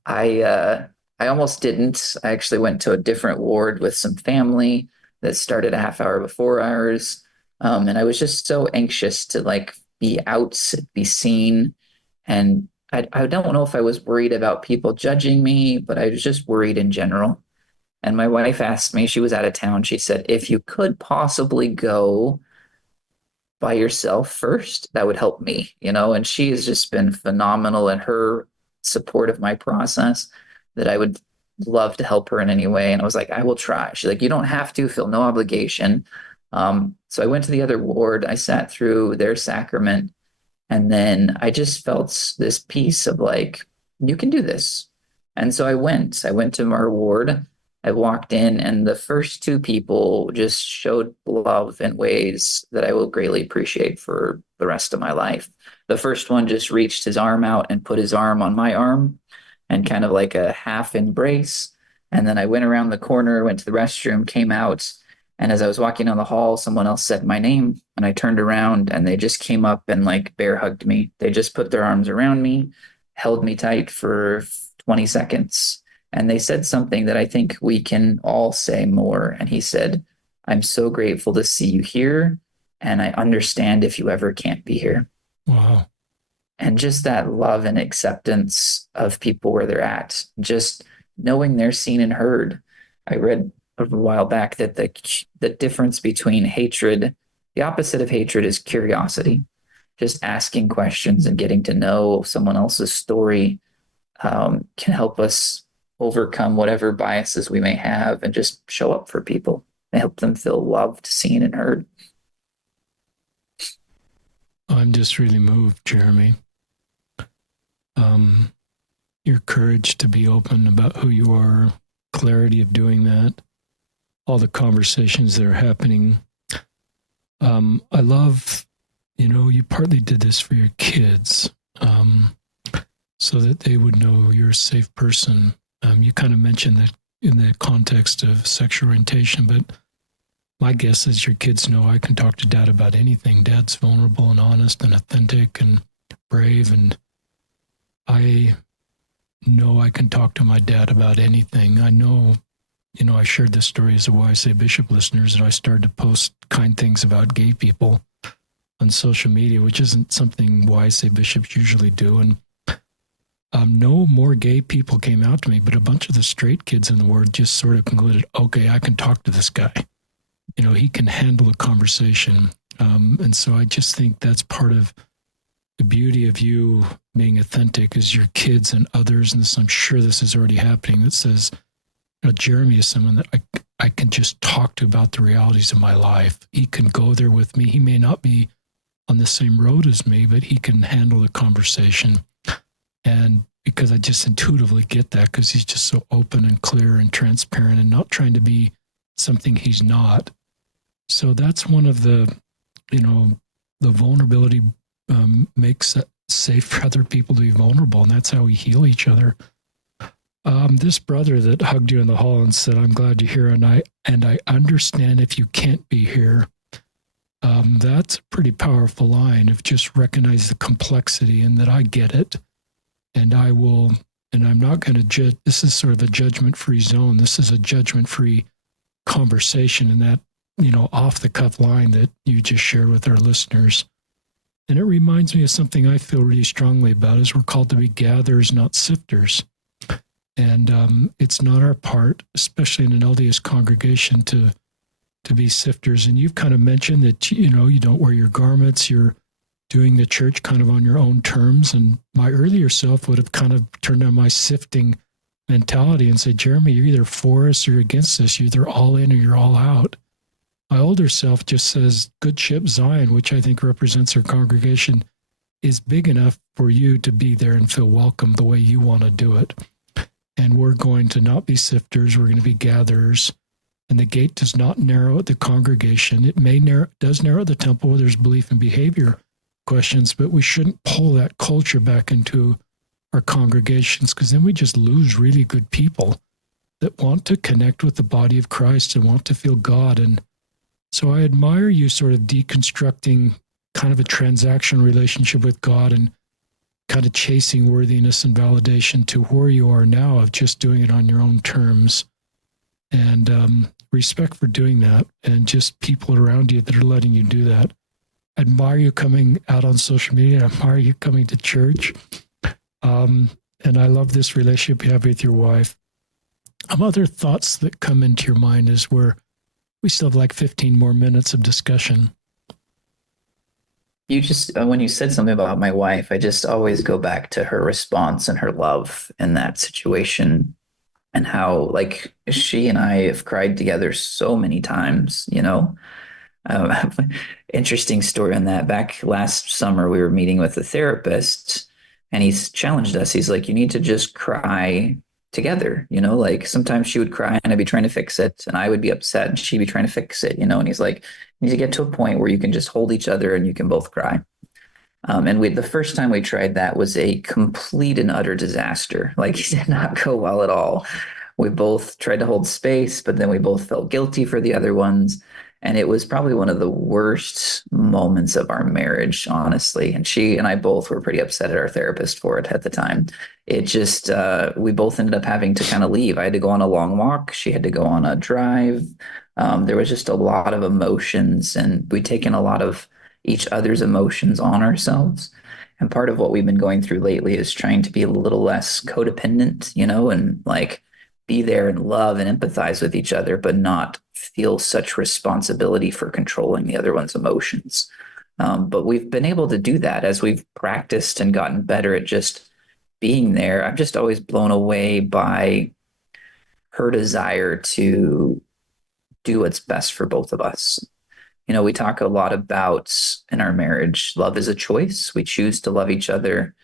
I almost didn't. I actually went to a different ward with some family that started a half hour before ours. And I was just so anxious to like be out, be seen. And I don't know if I was worried about people judging me, but I was just worried in general. And my wife asked me, she was out of town. She said, if you could possibly go by yourself first, that would help me, and she has just been phenomenal in her support of my process, that I would love to help her in any way. And I was like, I will try. She's like, you don't have to, feel no obligation. So I went to the other ward. I sat through their sacrament. And then I just felt this piece of like, you can do this. And so I went to our ward. I walked in, and the first two people just showed love in ways that I will greatly appreciate for the rest of my life. The first one just reached his arm out and put his arm on my arm and kind of like a half embrace. And then I went around the corner, went to the restroom, came out. And as I was walking down the hall, someone else said my name, and I turned around and they just came up and like bear hugged me. They just put their arms around me, held me tight for 20 seconds. And they said something that I think we can all say more. And he said, I'm so grateful to see you here. And I understand if you ever can't be here. Wow. And just that love and acceptance of people where they're at, just knowing they're seen and heard. I read a while back that the difference between hatred, the opposite of hatred is curiosity. Just asking questions and getting to know someone else's story can help us overcome whatever biases we may have and just show up for people and help them feel loved, seen, and heard. I'm just really moved, Jeremy. Your courage to be open about who you are, clarity of doing that, all the conversations that are happening. I love, you partly did this for your kids, so that they would know you're a safe person. You kind of mentioned that in the context of sexual orientation, but my guess is your kids know I can talk to Dad about anything. Dad's vulnerable and honest and authentic and brave, and I know I can talk to my dad about anything. I know, I shared this story as a YSA Bishop listeners, that I started to post kind things about gay people on social media, which isn't something YSA bishops usually do. And no more gay people came out to me, but a bunch of the straight kids in the ward just sort of concluded, okay, I can talk to this guy. He can handle a conversation. And so I just think that's part of the beauty of you being authentic, is your kids and others, and I'm sure this is already happening, that says, Jeremy is someone that I can just talk to about the realities of my life. He can go there with me. He may not be on the same road as me, but he can handle the conversation. And because I just intuitively get that because he's just so open and clear and transparent and not trying to be something he's not. So that's one of the vulnerability makes it safe for other people to be vulnerable, and that's how we heal each other. This brother that hugged you in the hall and said, "I'm glad you're here, and I understand if you can't be here." That's a pretty powerful line of just recognize the complexity and that I get it, and I will, and I'm not going to judge. This is sort of a judgment-free zone. This is a judgment-free conversation, and that off the cuff line that you just shared with our listeners. And it reminds me of something I feel really strongly about is we're called to be gatherers, not sifters. And it's not our part, especially in an LDS congregation, to be sifters. And you've kind of mentioned that, you don't wear your garments, you're doing the church kind of on your own terms. And my earlier self would have kind of turned on my sifting mentality and said, Jeremy, you're either for us or against us. You're either all in or you're all out. My older self just says, Good Ship Zion, which I think represents our congregation, is big enough for you to be there and feel welcome the way you want to do it. And we're going to not be sifters, we're going to be gatherers. And the gate does not narrow the congregation. It does narrow the temple where there's belief and behavior questions, but we shouldn't pull that culture back into our congregations because then we just lose really good people that want to connect with the body of Christ and want to feel God. And so I admire you sort of deconstructing kind of a transactional relationship with God and kind of chasing worthiness and validation to where you are now of just doing it on your own terms. And respect for doing that and just people around you that are letting you do that. I admire you coming out on social media. I admire you coming to church. And I love this relationship you have with your wife. Other thoughts that come into your mind is where we still have like 15 more minutes of discussion. You just, when you said something about my wife, I just always go back to her response and her love in that situation and how, like, she and I have cried together so many times, Interesting story on that. Back last summer, we were meeting with a therapist and he's challenged us. He's like, you need to just cry together, like sometimes she would cry and I'd be trying to fix it and I would be upset and she'd be trying to fix it, and he's like, you need to get to a point where you can just hold each other and you can both cry. And the first time we tried that was a complete and utter disaster. Like, it did not go well at all. We both tried to hold space, but then we both felt guilty for the other ones. And it was probably one of the worst moments of our marriage, honestly. And she and I both were pretty upset at our therapist for it at the time. It just, we both ended up having to kind of leave. I had to go on a long walk. She had to go on a drive. There was just a lot of emotions, and we'd taken a lot of each other's emotions on ourselves. And part of what we've been going through lately is trying to be a little less codependent, and like be there and love and empathize with each other, but not feel such responsibility for controlling the other one's emotions. But we've been able to do that as we've practiced and gotten better at just being there. I'm just always blown away by her desire to do what's best for both of us. We talk a lot about in our marriage, love is a choice. We choose to love each other.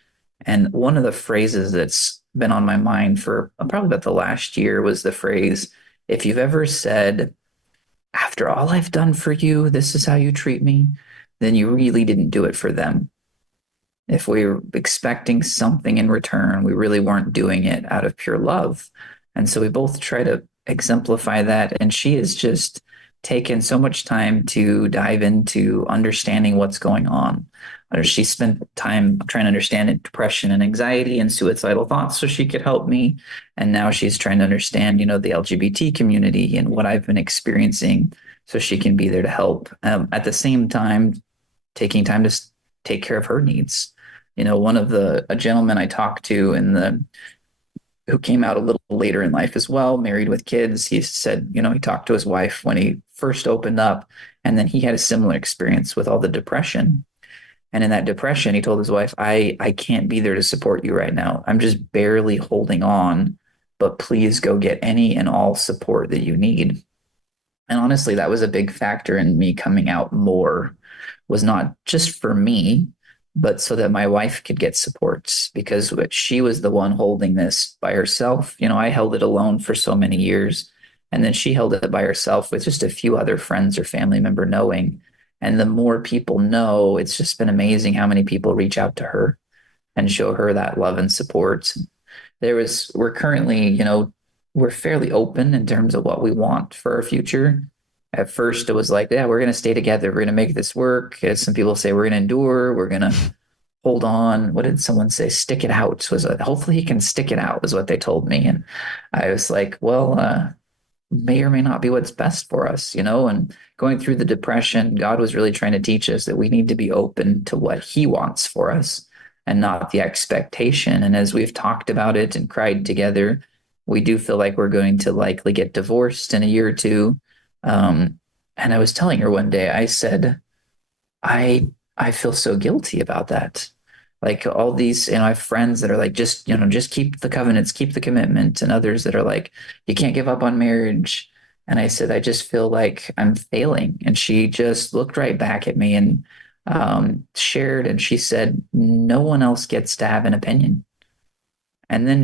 And one of the phrases that's been on my mind for probably about the last year was the phrase, if you've ever said, after all I've done for you, this is how you treat me, then you really didn't do it for them. If we were expecting something in return, we really weren't doing it out of pure love. And so we both try to exemplify that. And she has just taken so much time to dive into understanding what's going on. She spent time trying to understand depression and anxiety and suicidal thoughts so she could help me. And now she's trying to understand, the LGBT community and what I've been experiencing so she can be there to help. At the same time, taking time to take care of her needs. A gentleman I talked to who came out a little later in life as well, married with kids, he said, he talked to his wife when he first opened up, and then he had a similar experience with all the depression. And in that depression, he told his wife, I can't be there to support you right now. I'm just barely holding on, but please go get any and all support that you need. And honestly, that was a big factor in me coming out more, was not just for me, but so that my wife could get supports because she was the one holding this by herself. I held it alone for so many years. And then she held it by herself with just a few other friends or family member knowing. And the more people know, it's just been amazing how many people reach out to her and show her that love and support. We're currently, we're fairly open in terms of what we want for our future. At first, it was like, yeah, we're going to stay together. We're going to make this work. As some people say, we're going to endure. We're going to hold on. What did someone say? Stick it out. Hopefully he can stick it out, is what they told me. And I was like, well, may or may not be what's best for us, and going through the depression, God was really trying to teach us that we need to be open to what he wants for us and not the expectation. And as we've talked about it and cried together, we do feel like we're going to likely get divorced in a year or two. And I was telling her one day, I said, I feel so guilty about that. Like all these, I have friends that are like, just keep the covenants, keep the commitment, and others that are like, you can't give up on marriage. And I said, I just feel like I'm failing. And she just looked right back at me and shared, and she said, no one else gets to have an opinion. And then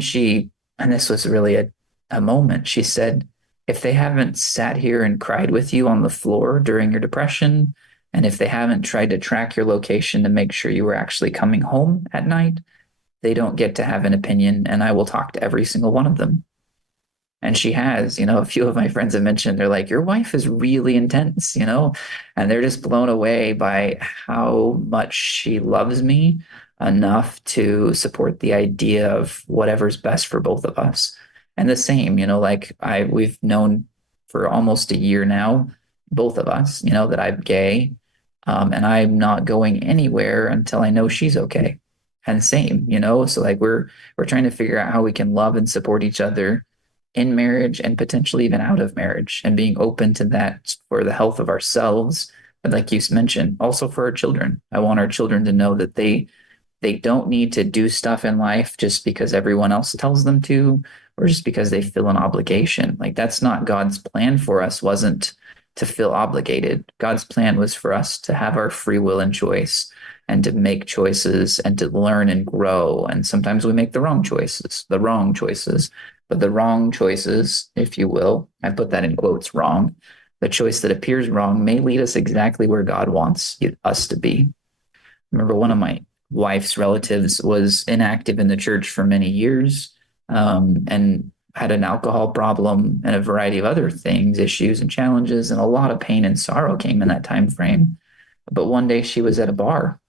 and this was really a moment, she said, if they haven't sat here and cried with you on the floor during your depression, and if they haven't tried to track your location to make sure you were actually coming home at night, they don't get to have an opinion. And I will talk to every single one of them. And she has, a few of my friends have mentioned, they're like, your wife is really intense, and they're just blown away by how much she loves me enough to support the idea of whatever's best for both of us. And the same, like we've known for almost a year now, both of us, that I'm gay, and I'm not going anywhere until I know she's okay. And same, so like we're trying to figure out how we can love and support each other in marriage and potentially even out of marriage, and being open to that for the health of ourselves. But like you mentioned, also for our children. I want our children to know that they don't need to do stuff in life just because everyone else tells them to, or just because they feel an obligation. Like that's not God's plan for us, wasn't to feel obligated. God's plan was for us to have our free will and choice, and to make choices and to learn and grow. And sometimes we make the wrong choices, but the wrong choices, if you will, I put that in quotes, wrong. The choice that appears wrong may lead us exactly where God wants us to be. I remember one of my wife's relatives was inactive in the church for many years, and had an alcohol problem and a variety of other things, issues and challenges, and a lot of pain and sorrow came in that time frame. But one day she was at a bar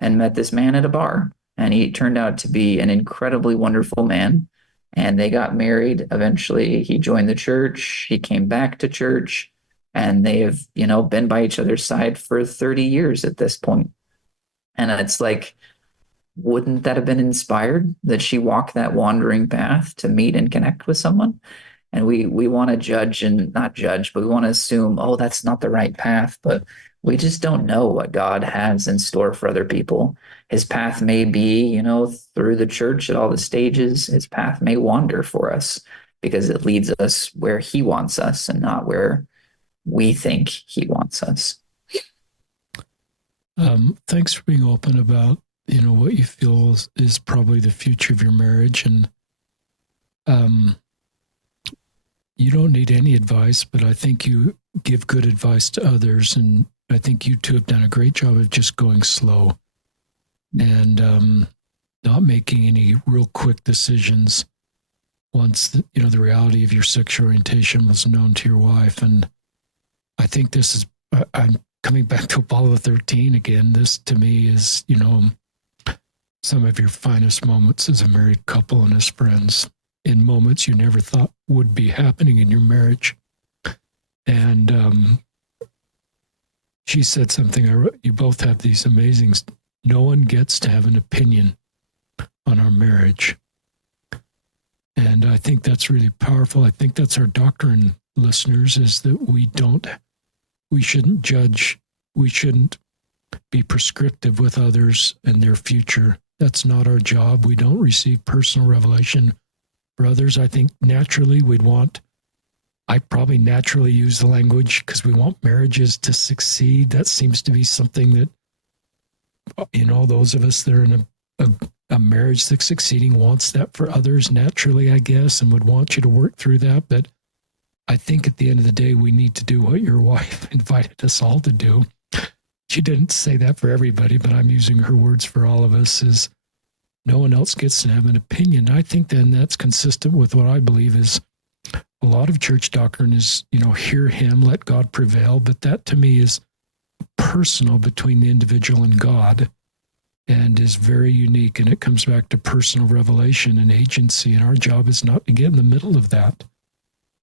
and met this man at a bar, and he turned out to be an incredibly wonderful man. And they got married. Eventually, he joined the church. He came back to church, and they have, been by each other's side for 30 years at this point. And it's like, wouldn't that have been inspired that she walked that wandering path to meet and connect with someone? And we want to judge and not judge, but we want to assume, oh, that's not the right path. But we just don't know what God has in store for other people. His path may be, through the church at all the stages. His path may wander for us because it leads us where he wants us and not where we think he wants us. Thanks for being open about, what you feel is probably the future of your marriage. And you don't need any advice, but I think you give good advice to others. And I think you two have done a great job of just going slow and not making any real quick decisions once the reality of your sexual orientation was known to your wife. And I think this is, I'm coming back to Apollo 13 again. This to me is, some of your finest moments as a married couple and as friends, in moments you never thought would be happening in your marriage. And she said something, you both have these amazing, no one gets to have an opinion on our marriage. And I think that's really powerful. I think that's our doctrine, listeners, is that we shouldn't judge, we shouldn't be prescriptive with others and their future. That's not our job. We don't receive personal revelation for others. I think naturally I probably naturally use the language because we want marriages to succeed. That seems to be something that those of us that are in a marriage that's succeeding wants that for others naturally, I guess, and would want you to work through that. But I think at the end of the day, we need to do what your wife invited us all to do. She didn't say that for everybody, but I'm using her words for all of us, is no one else gets to have an opinion. I think then that's consistent with what I believe is a lot of church doctrine is, hear him, let God prevail. But that to me is personal between the individual and God and is very unique. And it comes back to personal revelation and agency. And our job is not to get in the middle of that,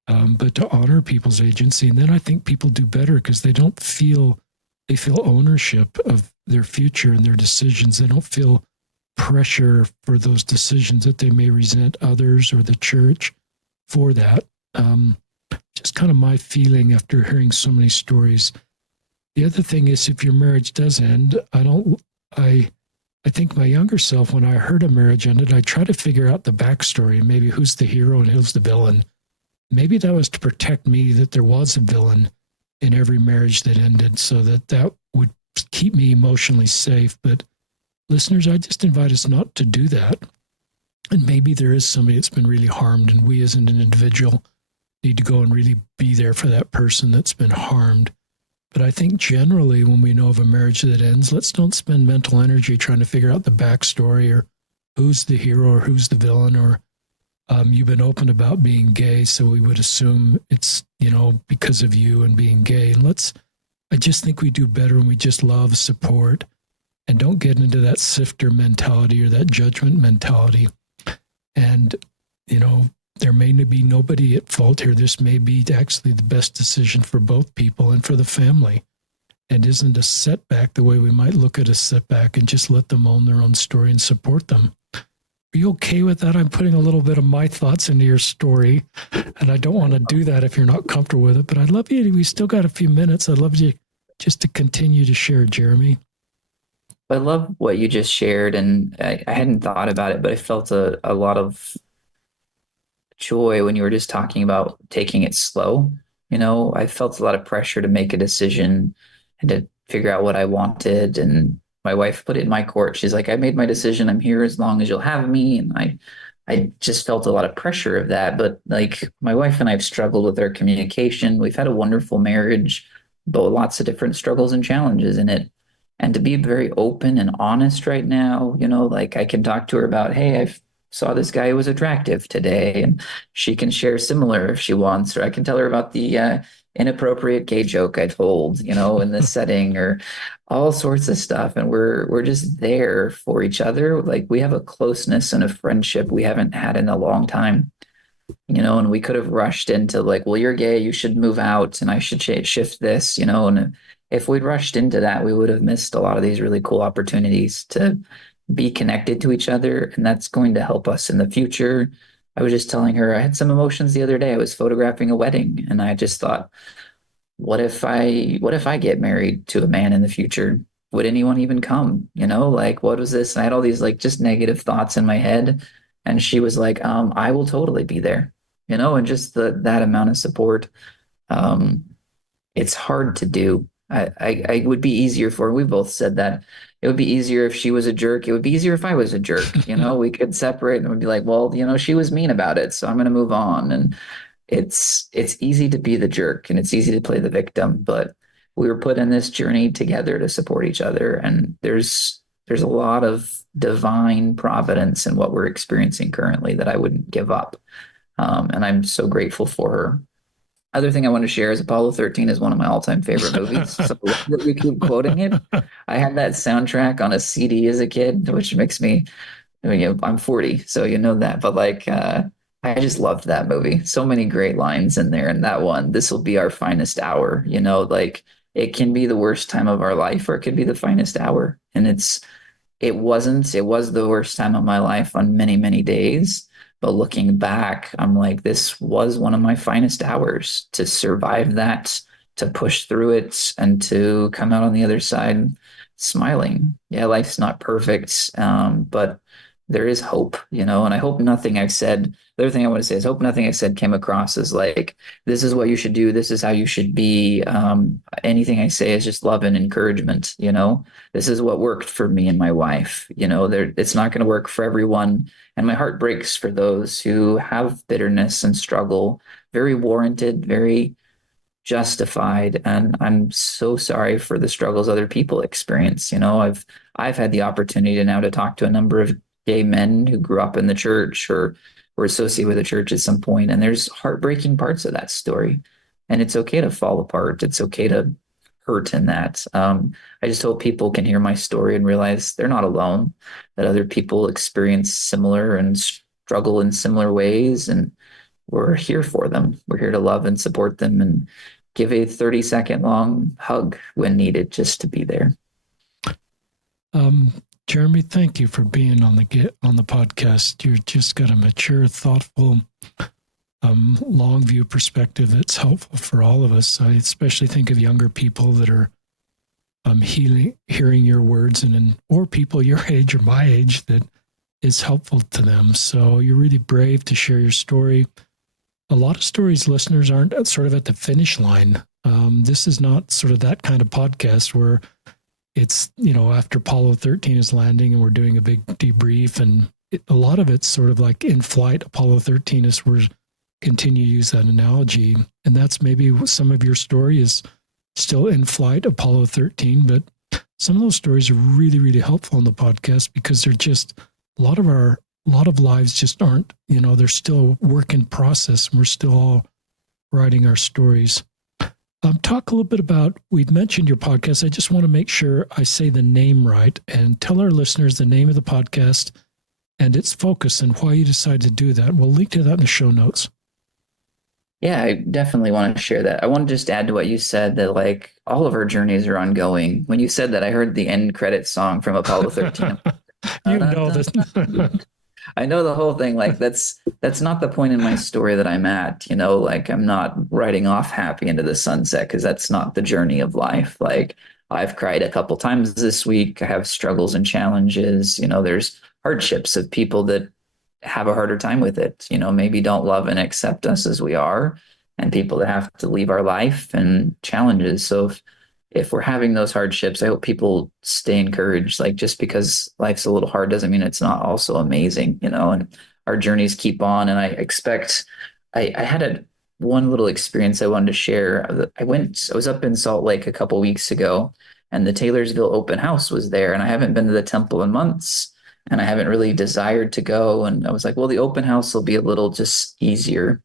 but to honor people's agency. And then I think people do better because they feel ownership of their future and their decisions. They don't feel pressure for those decisions that they may resent others or the church for that. Just kind of my feeling after hearing so many stories. The other thing is, if your marriage does end, I think my younger self, when I heard a marriage ended, I try to figure out the backstory, maybe who's the hero and who's the villain. Maybe that was to protect me, that there was a villain in every marriage that ended, so that would keep me emotionally safe. But listeners, I just invite us not to do that. And maybe there is somebody that's been really harmed, and we as an individual need to go and really be there for that person that's been harmed. But I think generally when we know of a marriage that ends, let's don't spend mental energy trying to figure out the backstory or who's the hero or who's the villain, or you've been open about being gay, so we would assume it's, because of you and being gay. And I just think we do better when we just love, support, and don't get into that sifter mentality or that judgment mentality. And, there may be nobody at fault here. This may be actually the best decision for both people and for the family, and isn't a setback the way we might look at a setback, and just let them own their own story and support them. Are you okay with that? I'm putting a little bit of my thoughts into your story, and I don't want to do that if you're not comfortable with it, but I'd love you. We still got a few minutes. I'd love you just to continue to share, Jeremy. I love what you just shared, and I hadn't thought about it, but I felt a lot of joy when you were just talking about taking it slow. I felt a lot of pressure to make a decision and to figure out what I wanted. And my wife put it in my court. She's like, I made my decision. I'm here as long as you'll have me. And I just felt a lot of pressure of that. But like, my wife and I have struggled with our communication. We've had a wonderful marriage, but lots of different struggles and challenges in it. And to be very open and honest right now, like I can talk to her about, hey, I saw this guy who was attractive today, and she can share similar if she wants, or I can tell her about the inappropriate gay joke I told, in this setting, or all sorts of stuff. And we're just there for each other. Like, we have a closeness and a friendship we haven't had in a long time. And we could have rushed into like, well, you're gay, you should move out, and I should shift this, and if we'd rushed into that, we would have missed a lot of these really cool opportunities to be connected to each other. And that's going to help us in the future. I was just telling her, I had some emotions the other day. I was photographing a wedding, and I just thought, what if I get married to a man in the future? Would anyone even come? Like, what was this? And I had all these like just negative thoughts in my head. And she was like, I will totally be there, and just that amount of support. It's hard to do. I would be easier for, we both said that it would be easier if she was a jerk. It would be easier if I was a jerk. We could separate and we'd be like, well, she was mean about it, so I'm going to move on. And it's easy to be the jerk and it's easy to play the victim, but we were put in this journey together to support each other. And there's a lot of divine providence in what we're experiencing currently that I wouldn't give up. And I'm so grateful for her. Other thing I want to share is Apollo 13 is one of my all-time favorite movies. So we keep quoting it. I had that soundtrack on a CD as a kid, which makes me, I'm 40, so you know that. But like, I just loved that movie. So many great lines in there. And that one, this will be our finest hour. Like, it can be the worst time of our life, or it could be the finest hour. And it was the worst time of my life on many, many days. But looking back, I'm like, this was one of my finest hours, to survive that, to push through it, and to come out on the other side smiling. Yeah, life's not perfect, but there is hope, and I hope nothing I've said, the other thing I want to say is hope nothing I said came across as like, this is what you should do. This is how you should be. Anything I say is just love and encouragement. This is what worked for me and my wife. It's not going to work for everyone. And my heart breaks for those who have bitterness and struggle, very warranted, very justified. And I'm so sorry for the struggles other people experience. I've had the opportunity now to talk to a number of gay men who grew up in the church or were associated with the church at some point, and there's heartbreaking parts of that story. And it's okay to fall apart. It's okay to hurt in that. I just hope people can hear my story and realize they're not alone, that other people experience similar and struggle in similar ways. And we're here for them. We're here to love and support them and give a 30-second long hug when needed, just to be there. Jeremy, thank you for being on the podcast. You're just got a mature, thoughtful, long view perspective that's helpful for all of us. I especially think of younger people that are hearing your words, or people your age or my age that is helpful to them. So you're really brave to share your story. A lot of stories listeners aren't sort of at the finish line. This is not sort of that kind of podcast where it's, after Apollo 13 is landing and we're doing a big debrief, and a lot of it's sort of like in flight. Apollo 13 is we're continue to use that analogy. And that's maybe some of your story is still in flight, Apollo 13, but some of those stories are really, really helpful on the podcast because they're just a lot of lives just aren't, they're still a work in process, and we're still all writing our stories. Talk a little bit about, we've mentioned your podcast. I just want to make sure I say the name right and tell our listeners the name of the podcast and its focus and why you decided to do that. We'll link to that in the show notes. Yeah, I definitely want to share that. I want to just add to what you said that like all of our journeys are ongoing. When you said that, I heard the end credits song from Apollo 13. You know that. I know the whole thing. Like that's not the point in my story that I'm at, like I'm not riding off happy into the sunset because that's not the journey of life. Like I've cried a couple times this week. I have struggles and challenges. There's hardships of people that have a harder time with it, maybe don't love and accept us as we are, and people that have to leave our life and challenges. So if we're having those hardships, I hope people stay encouraged. Like just because life's a little hard doesn't mean it's not also amazing, and our journeys keep on. And I had one little experience I wanted to share. I was up in Salt Lake a couple weeks ago, and the Taylorsville open house was there. And I haven't been to the temple in months, and I haven't really desired to go. And I was like, well, the open house will be a little just easier.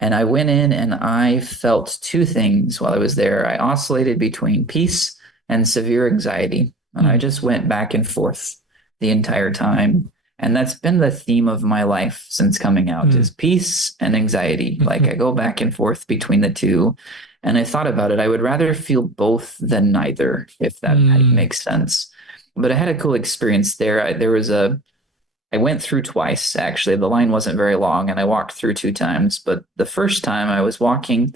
And I went in and I felt two things while I was there. I oscillated between peace and severe anxiety. And I just went back and forth the entire time. And that's been the theme of my life since coming out is peace and anxiety. Like I go back and forth between the two. And I thought about it. I would rather feel both than neither, if that makes sense. But I had a cool experience there. I went through twice, actually. The line wasn't very long, and I walked through 2 times. But the first time I was walking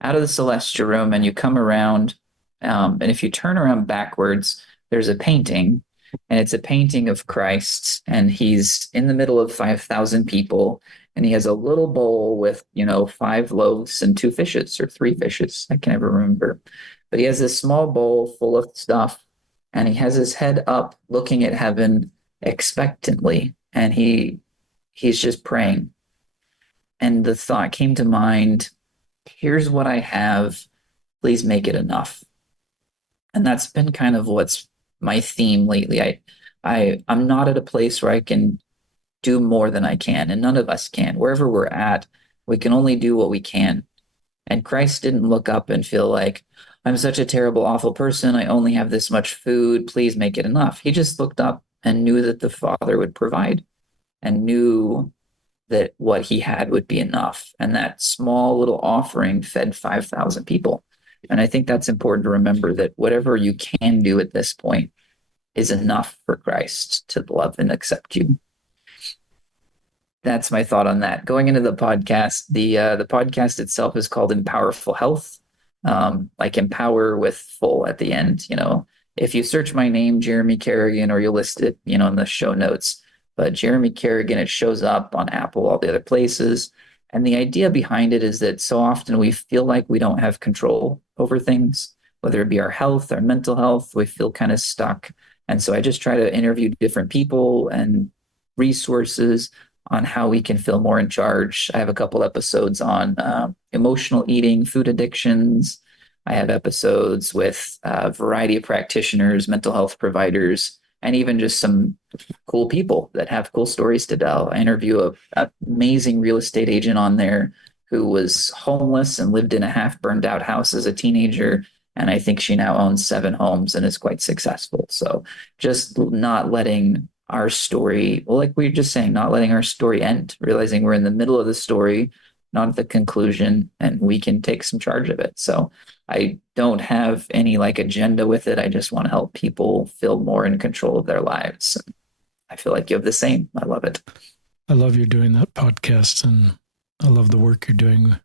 out of the Celestial Room, and you come around, and if you turn around backwards, there's a painting, and it's a painting of Christ, and he's in the middle of 5,000 people, and he has a little bowl with, 5 loaves and 2 fishes, or 3 fishes. I can never remember. But he has this small bowl full of stuff, and he has his head up looking at heaven expectantly, and he's just praying. And the thought came to mind, here's what I have, please make it enough. And that's been kind of what's my theme lately. I'm not at a place where I can do more than I can, and none of us can. Wherever we're at, we can only do what we can. And Christ didn't look up and feel like, I'm such a terrible, awful person. I only have this much food. Please make it enough. He just looked up and knew that the Father would provide and knew that what he had would be enough. And that small little offering fed 5,000 people. And I think that's important to remember, that whatever you can do at this point is enough for Christ to love and accept you. That's my thought on that. Going into the podcast, the podcast itself is called Empowerful Health, like empower with full at the end. If you search my name, Jeremy Kerrigan, or you'll list it, in the show notes. but Jeremy Kerrigan, it shows up on Apple, all the other places. And the idea behind it is that so often we feel like we don't have control over things, whether it be our health, our mental health, we feel kind of stuck. And so I just try to interview different people and resources on how we can feel more in charge. I have a couple episodes on emotional eating, food addictions. I have episodes with a variety of practitioners, mental health providers, and even just some cool people that have cool stories to tell. I interview an amazing real estate agent on there who was homeless and lived in a half burned out house as a teenager. And I think she now owns 7 homes and is quite successful. So just not letting our story, well, like we were just saying, not letting our story end, realizing we're in the middle of the story, not at the conclusion, and we can take some charge of it. So I don't have any like agenda with it. I just want to help people feel more in control of their lives. I feel like you have the same. I love it. I love you doing that podcast, and I love the work you're doing.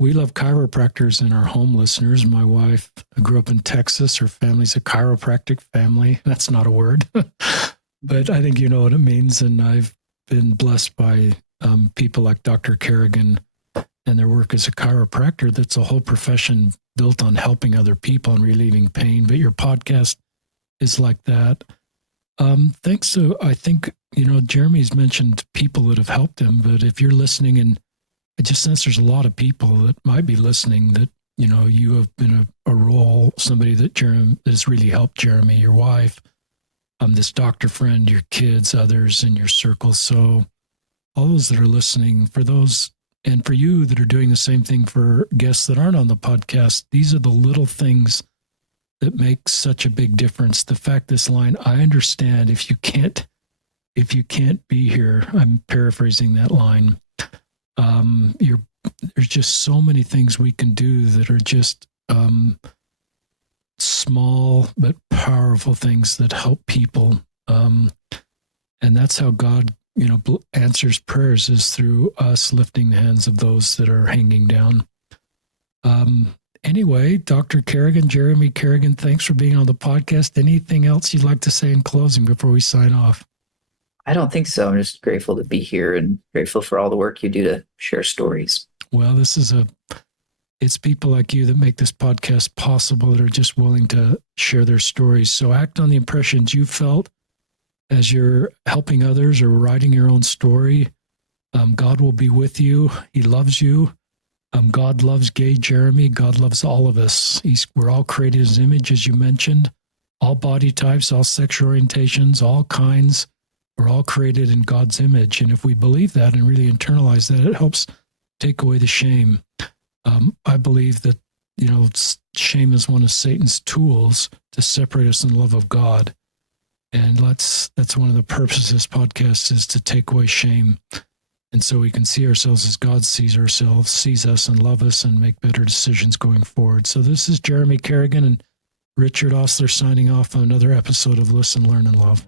We love chiropractors in our home listeners. My wife grew up in Texas. Her family's a chiropractic family. That's not a word, but I think you know what it means. And I've been blessed by people like Dr. Kerrigan and their work as a chiropractor. That's a whole profession built on helping other people and relieving pain. But your podcast is like that. Thanks to, I think, Jeremy's mentioned people that have helped him, but if you're listening, and I just sense there's a lot of people that might be listening that, you have been a role, somebody that has really helped Jeremy, your wife, this doctor friend, your kids, others in your circle. So all those that are listening, for those, and for you that are doing the same thing for guests that aren't on the podcast, these are the little things that make such a big difference. The fact this line, I understand if you can't be here, I'm paraphrasing that line. There's just so many things we can do that are just small but powerful things that help people. And that's how God, answers prayers, is through us lifting the hands of those that are hanging down. Anyway, Dr. Kerrigan, Jeremy Kerrigan, thanks for being on the podcast. Anything else you'd like to say in closing before we sign off? I don't think so. I'm just grateful to be here and grateful for all the work you do to share stories. Well, it's people like you that make this podcast possible, that are just willing to share their stories. So act on the impressions you felt as you're helping others or writing your own story. God will be with you. He loves you. God loves gay Jeremy. God loves all of us. We're all created in his image, as you mentioned. All body types, all sexual orientations, all kinds. We're all created in God's image. And if we believe that and really internalize that, it helps take away the shame. I believe that, shame is one of Satan's tools to separate us in the love of God. And that's one of the purposes of this podcast, is to take away shame. And so we can see ourselves as God sees ourselves, sees us and love us, and make better decisions going forward. So this is Jeremy Kerrigan and Richard Ostler signing off on another episode of Listen, Learn, and Love.